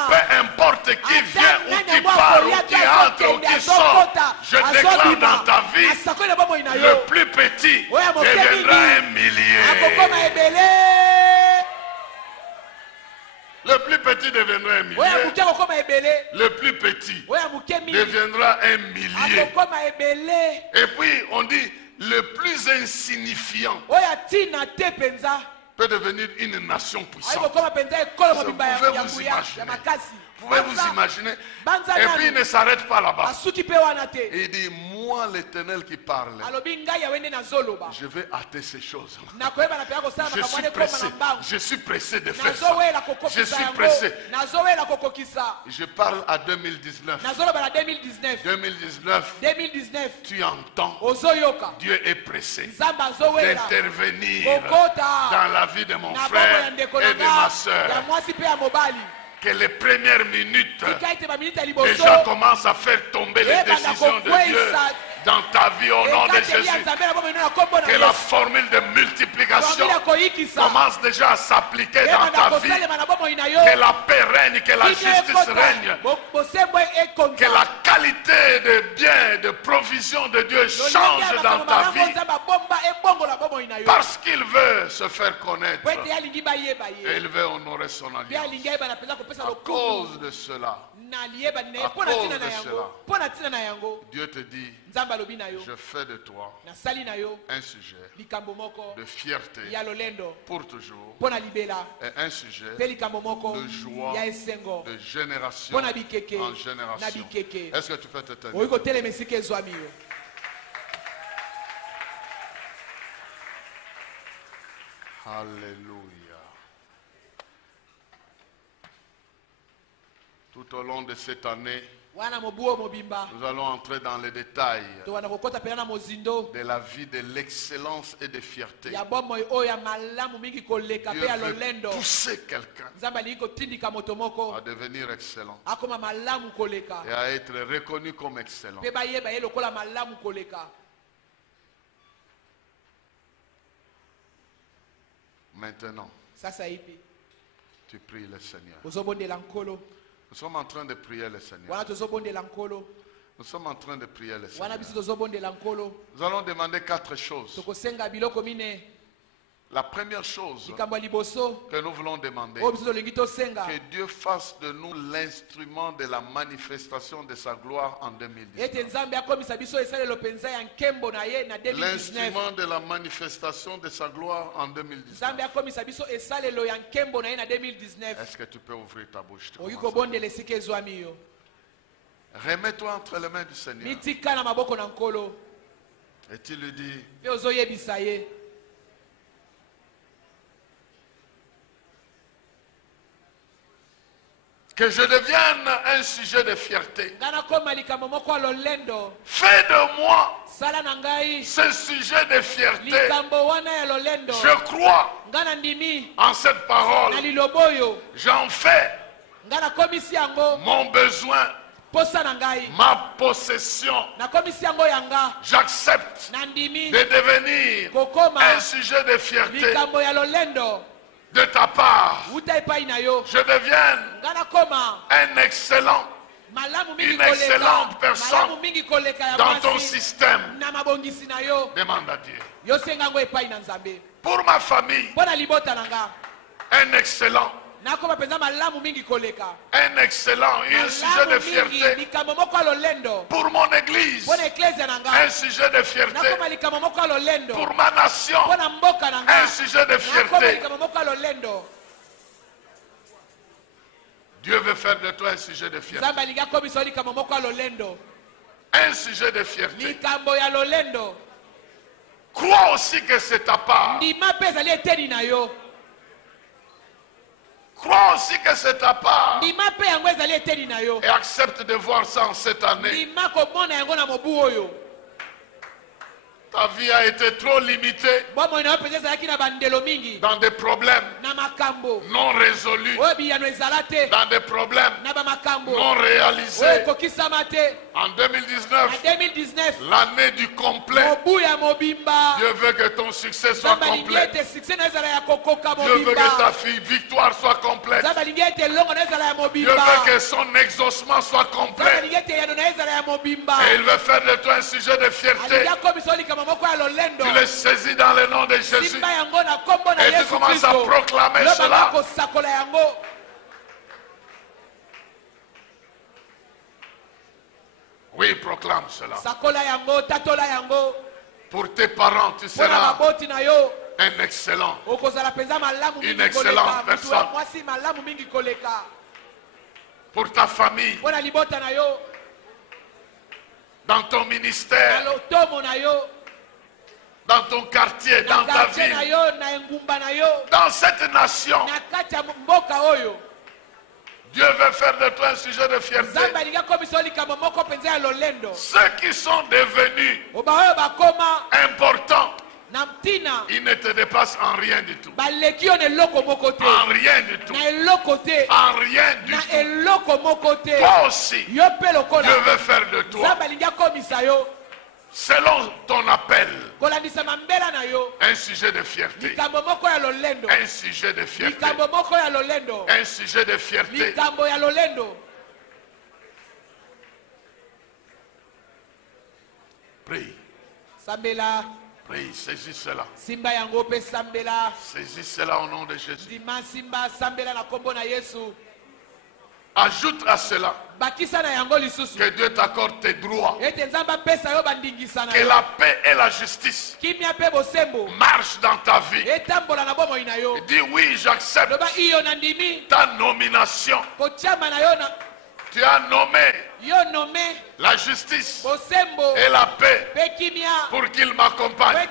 Peu importe qui vient ou qui part ou qui entre ou qui sort, je déclare dans ta vie, le plus petit deviendra un millier. Le plus petit deviendra un millier. Le plus petit deviendra un millier. Et puis on dit le plus insignifiant peut devenir une nation puissante. Vous pouvez vous imaginer. Vous pouvez vous imaginer. Et puis il ne s'arrête pas là-bas. Il dit, moi l'Éternel qui parle, je vais hâter ces choses. Je suis pressé de faire ça. Je suis pressé. Je parle à 2019. 2019, tu entends. Dieu est pressé d'intervenir dans la vie de mon frère et de ma soeur. Que les premières minutes, les gens commencent à faire tomber les décisions de Dieu dans ta vie au nom de Jésus. Que la formule de multiplication commence déjà à s'appliquer dans ta vie. Que la paix règne, que la justice règne. Que la qualité de bien, de provision de Dieu change dans ta vie. Parce qu'il veut se faire connaître. Et il veut honorer son alliance. À cause de cela, Dieu te dit, je fais de toi un sujet de fierté pour toujours et un sujet de joie de génération en génération. Est-ce que tu peux te tenir? Alléluia. Tout au long de cette année, nous allons entrer dans les détails de la vie de l'excellence et de fierté. Dieu veut pousser quelqu'un à devenir excellent et à être reconnu comme excellent. Maintenant, tu pries le Seigneur. Nous sommes en train de prier le Seigneur. Nous sommes en train de prier le Seigneur. Nous allons demander 4 choses. La première chose que nous voulons demander, que Dieu fasse de nous l'instrument de la manifestation de sa gloire en 2019. L'instrument de la manifestation de sa gloire en 2019. Est-ce que tu peux ouvrir ta bouche? Remets-toi entre les mains du Seigneur. Et tu lui dis, que je devienne un sujet de fierté. Fais de moi ce sujet de fierté. Je crois en cette parole. J'en fais mon besoin, ma possession. J'accepte de devenir un sujet de fierté de ta part. Je deviens un excellent, une excellente personne dans ton système. Demande à Dieu. Pour ma famille, un excellent, un excellent, un sujet de fierté. Pour mon église, un sujet de fierté. Pour ma nation, un sujet de fierté. Dieu veut faire de toi un sujet de fierté. Un sujet de fierté. Crois aussi que c'est ta part. Crois aussi que c'est ta part. Et accepte de voir ça en cette année. Ta vie a été trop limitée dans des problèmes non résolus, dans des problèmes non réalisés. En 2019, l'année du complet, Dieu veut que ton succès soit complet. Dieu veut que ta victoire soit complète. Dieu veut que son exaucement soit complet. Et il veut faire de toi un sujet de fierté. Tu le saisis dans le nom de Jésus. Et tu commences à proclamer cela. Oui, proclame cela. Pour tes parents, tu seras un excellent, une excellente personne. Pour ta famille, dans ton ministère, dans ton quartier, dans ta ville, dans cette nation. Dieu veut faire de toi un sujet de fierté. Ceux qui sont devenus importants, ils ne te dépassent en rien du tout. En rien du tout. En rien du tout. Toi aussi, Dieu veut faire de toi, selon ton appel, un sujet de fierté. Un sujet de fierté. Un sujet de fierté. Prie. Prie, saisis cela. Saisis cela au nom de Jésus. Ajoute à cela que Dieu t'accorde tes droits, que la paix et la justice marchent dans ta vie. Dis oui, j'accepte ta nomination. Tu as nommé la justice et la paix pour qu'il m'accompagne,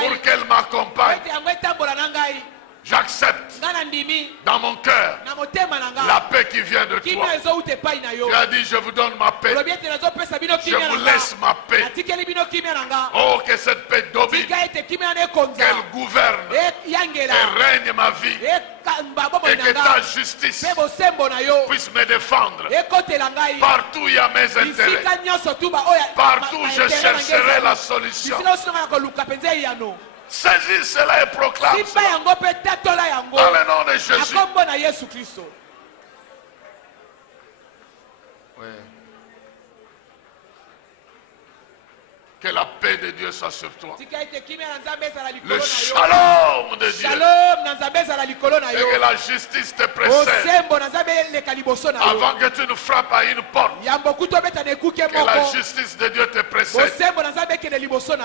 pour qu'elle m'accompagne. J'accepte dans mon cœur la paix qui vient de toi. Tu as dit, je vous donne ma paix. Je vous laisse ma paix. Oh, que cette paix domine, qu'elle gouverne et règne ma vie. Et que ta justice puisse me défendre. Partout où il y a mes intérêts, partout où je chercherai la solution. Saisis cela et proclame cela. Dans le nom de Jésus. Oui. Que la paix de Dieu soit sur toi. Le shalom de Dieu. Et que la justice te précède. Avant que tu ne frappes à une porte. Que la justice de Dieu te précède.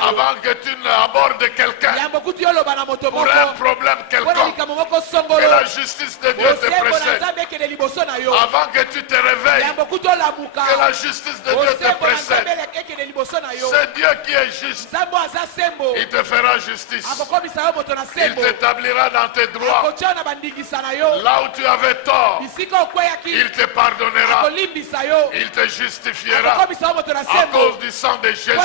Avant que tu n'abordes quelqu'un pour un problème quelconque. Que la justice de Dieu te précède. Avant que tu te réveilles. Que la justice de Dieu te précède. C'est Dieu qui est juste. Il te fera justice. Il t'établira dans tes droits. Là où tu avais tort, il te pardonnera. Il te justifiera. À cause du sang de Jésus,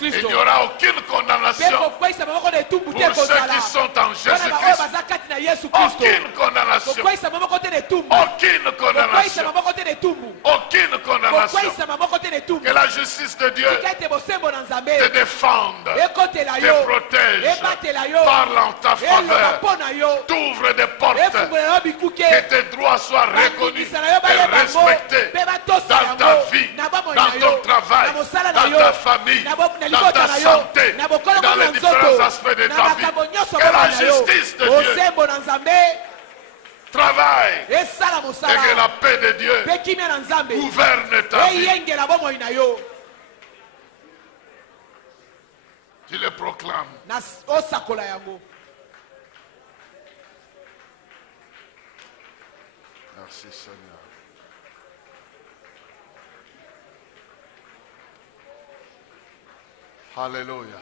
il n'y aura aucune condamnation pour ceux qui sont en Jésus-Christ. Aucune condamnation. Aucune condamnation. Aucune condamnation. Que la justice de Dieu te défende, te protège, parle en ta faveur, t'ouvre des portes, que tes droits soient reconnus et respectés dans ta vie, dans ton travail, dans ta famille, dans ta santé, dans les différents aspects de ta vie. Que la justice de Dieu travaille et que la paix de Dieu gouverne ta vie. Tu le proclames. Merci Seigneur. Alléluia.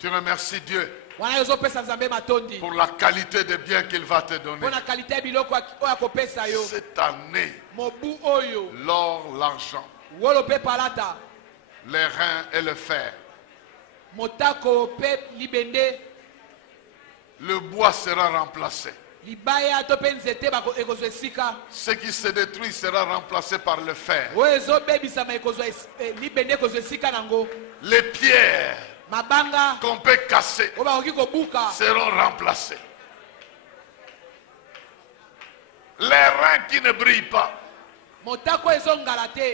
Tu remercies Dieu pour la qualité des biens qu'il va te donner. Cette année, l'or, l'argent, les reins et le fer le bois sera remplacé. Ce qui se détruit sera remplacé par le fer. Les pierres qu'on peut casser seront remplacées. Les reins qui ne brillent pas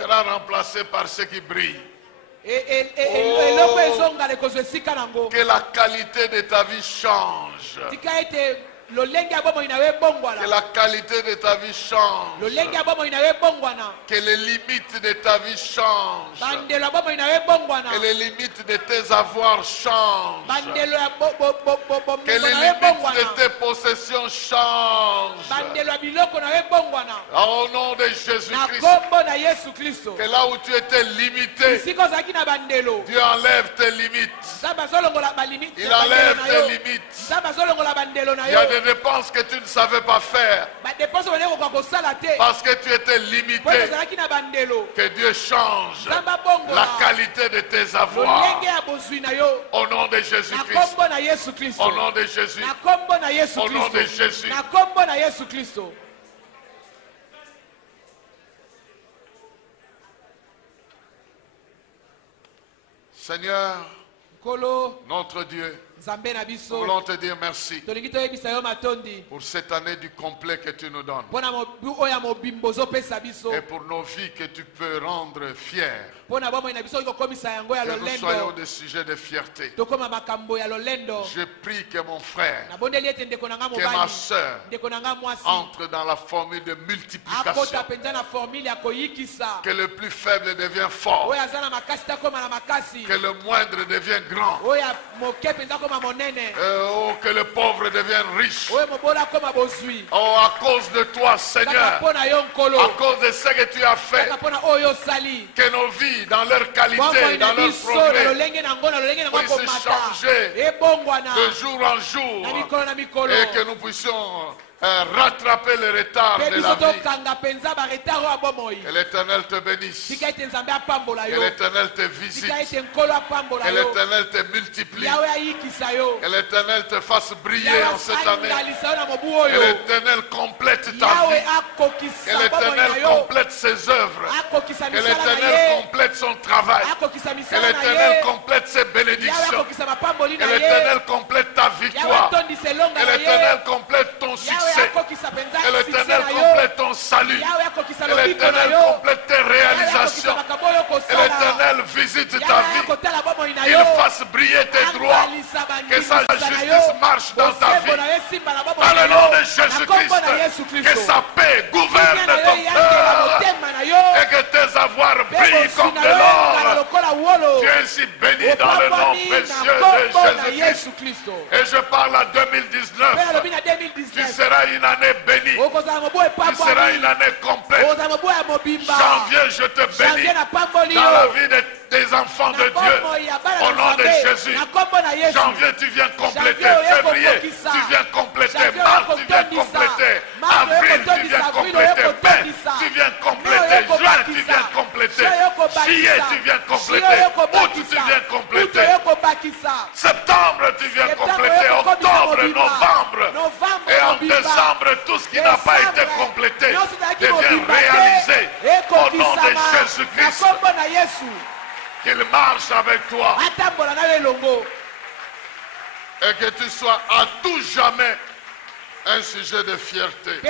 sera remplacé par ceux qui brillent. Que la qualité de ta vie change. Que la qualité de ta vie change. Que les limites de ta vie changent. Que les limites de tes avoirs changent. Que les limites de tes possessions changent. Au nom de Jésus-Christ. Que là où tu étais limité, Dieu enlève tes limites. Il enlève tes limites. Il y a des dépenses que tu ne savais pas faire parce que tu étais limité. Que Dieu change la qualité de tes avoirs. Au nom de Jésus-Christ. Au nom de Jésus. Au nom de Jésus. Seigneur, notre Dieu, nous voulons te dire merci pour cette année du complet que tu nous donnes et pour nos vies que tu peux rendre fiers. Que nous soyons des sujets de fierté. Je prie que mon frère, que ma soeur entre dans la formule de multiplication. Que le plus faible devient fort. Que le moindre devient grand. Que le pauvre devienne riche. À cause de toi, Seigneur, à cause de ce que tu as fait, que nos vies, dans leur qualité, dans leur progrès, puissent changer de jour en jour et que nous puissions rattraper le retard de la vie. Que l'Éternel te bénisse. Que l'Éternel te visite. Que l'Éternel te multiplie. Que l'Éternel te fasse briller en cette année. Que l'Éternel complète ta vie. Que l'Éternel complète ses œuvres. Que l'Éternel complète son travail. Que l'Éternel complète ses bénédictions. Que l'Éternel complète ta victoire. Que l'Éternel complète ton succès. Que l'Éternel complète ton salut. Que l'Éternel complète tes réalisations. Que l'Éternel visite ta vie. Qu'il fasse briller tes droits. Que sa justice marche dans ta vie. Dans le nom de Jésus-Christ. Que sa paix gouverne ton cœur. Et que tes avoirs brillent comme de l'or. Tu es ainsi béni dans le nom précieux de Jésus-Christ. Et je parle à 2019. Tu seras une année bénie. Tu seras une année complète. Janvier, je te bénis dans la vie des enfants de Dieu. Au nom de Jésus. Janvier, tu viens compléter. Février, tu viens compléter. Mars, tu viens compléter. Avril, tu viens compléter. Mai, tu viens compléter. Juin, tu viens compléter. Juillet, tu viens compléter. Août, tu viens compléter. Septembre, tu viens compléter. Octobre, novembre. Et en décembre, tout ce qui n'a pas été complété devient réalisé. Au nom de Jésus-Christ. Qu'il marche avec toi. Et que tu sois à tout jamais un sujet de fierté.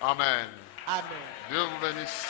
Amen. Amen. Dieu vous bénisse.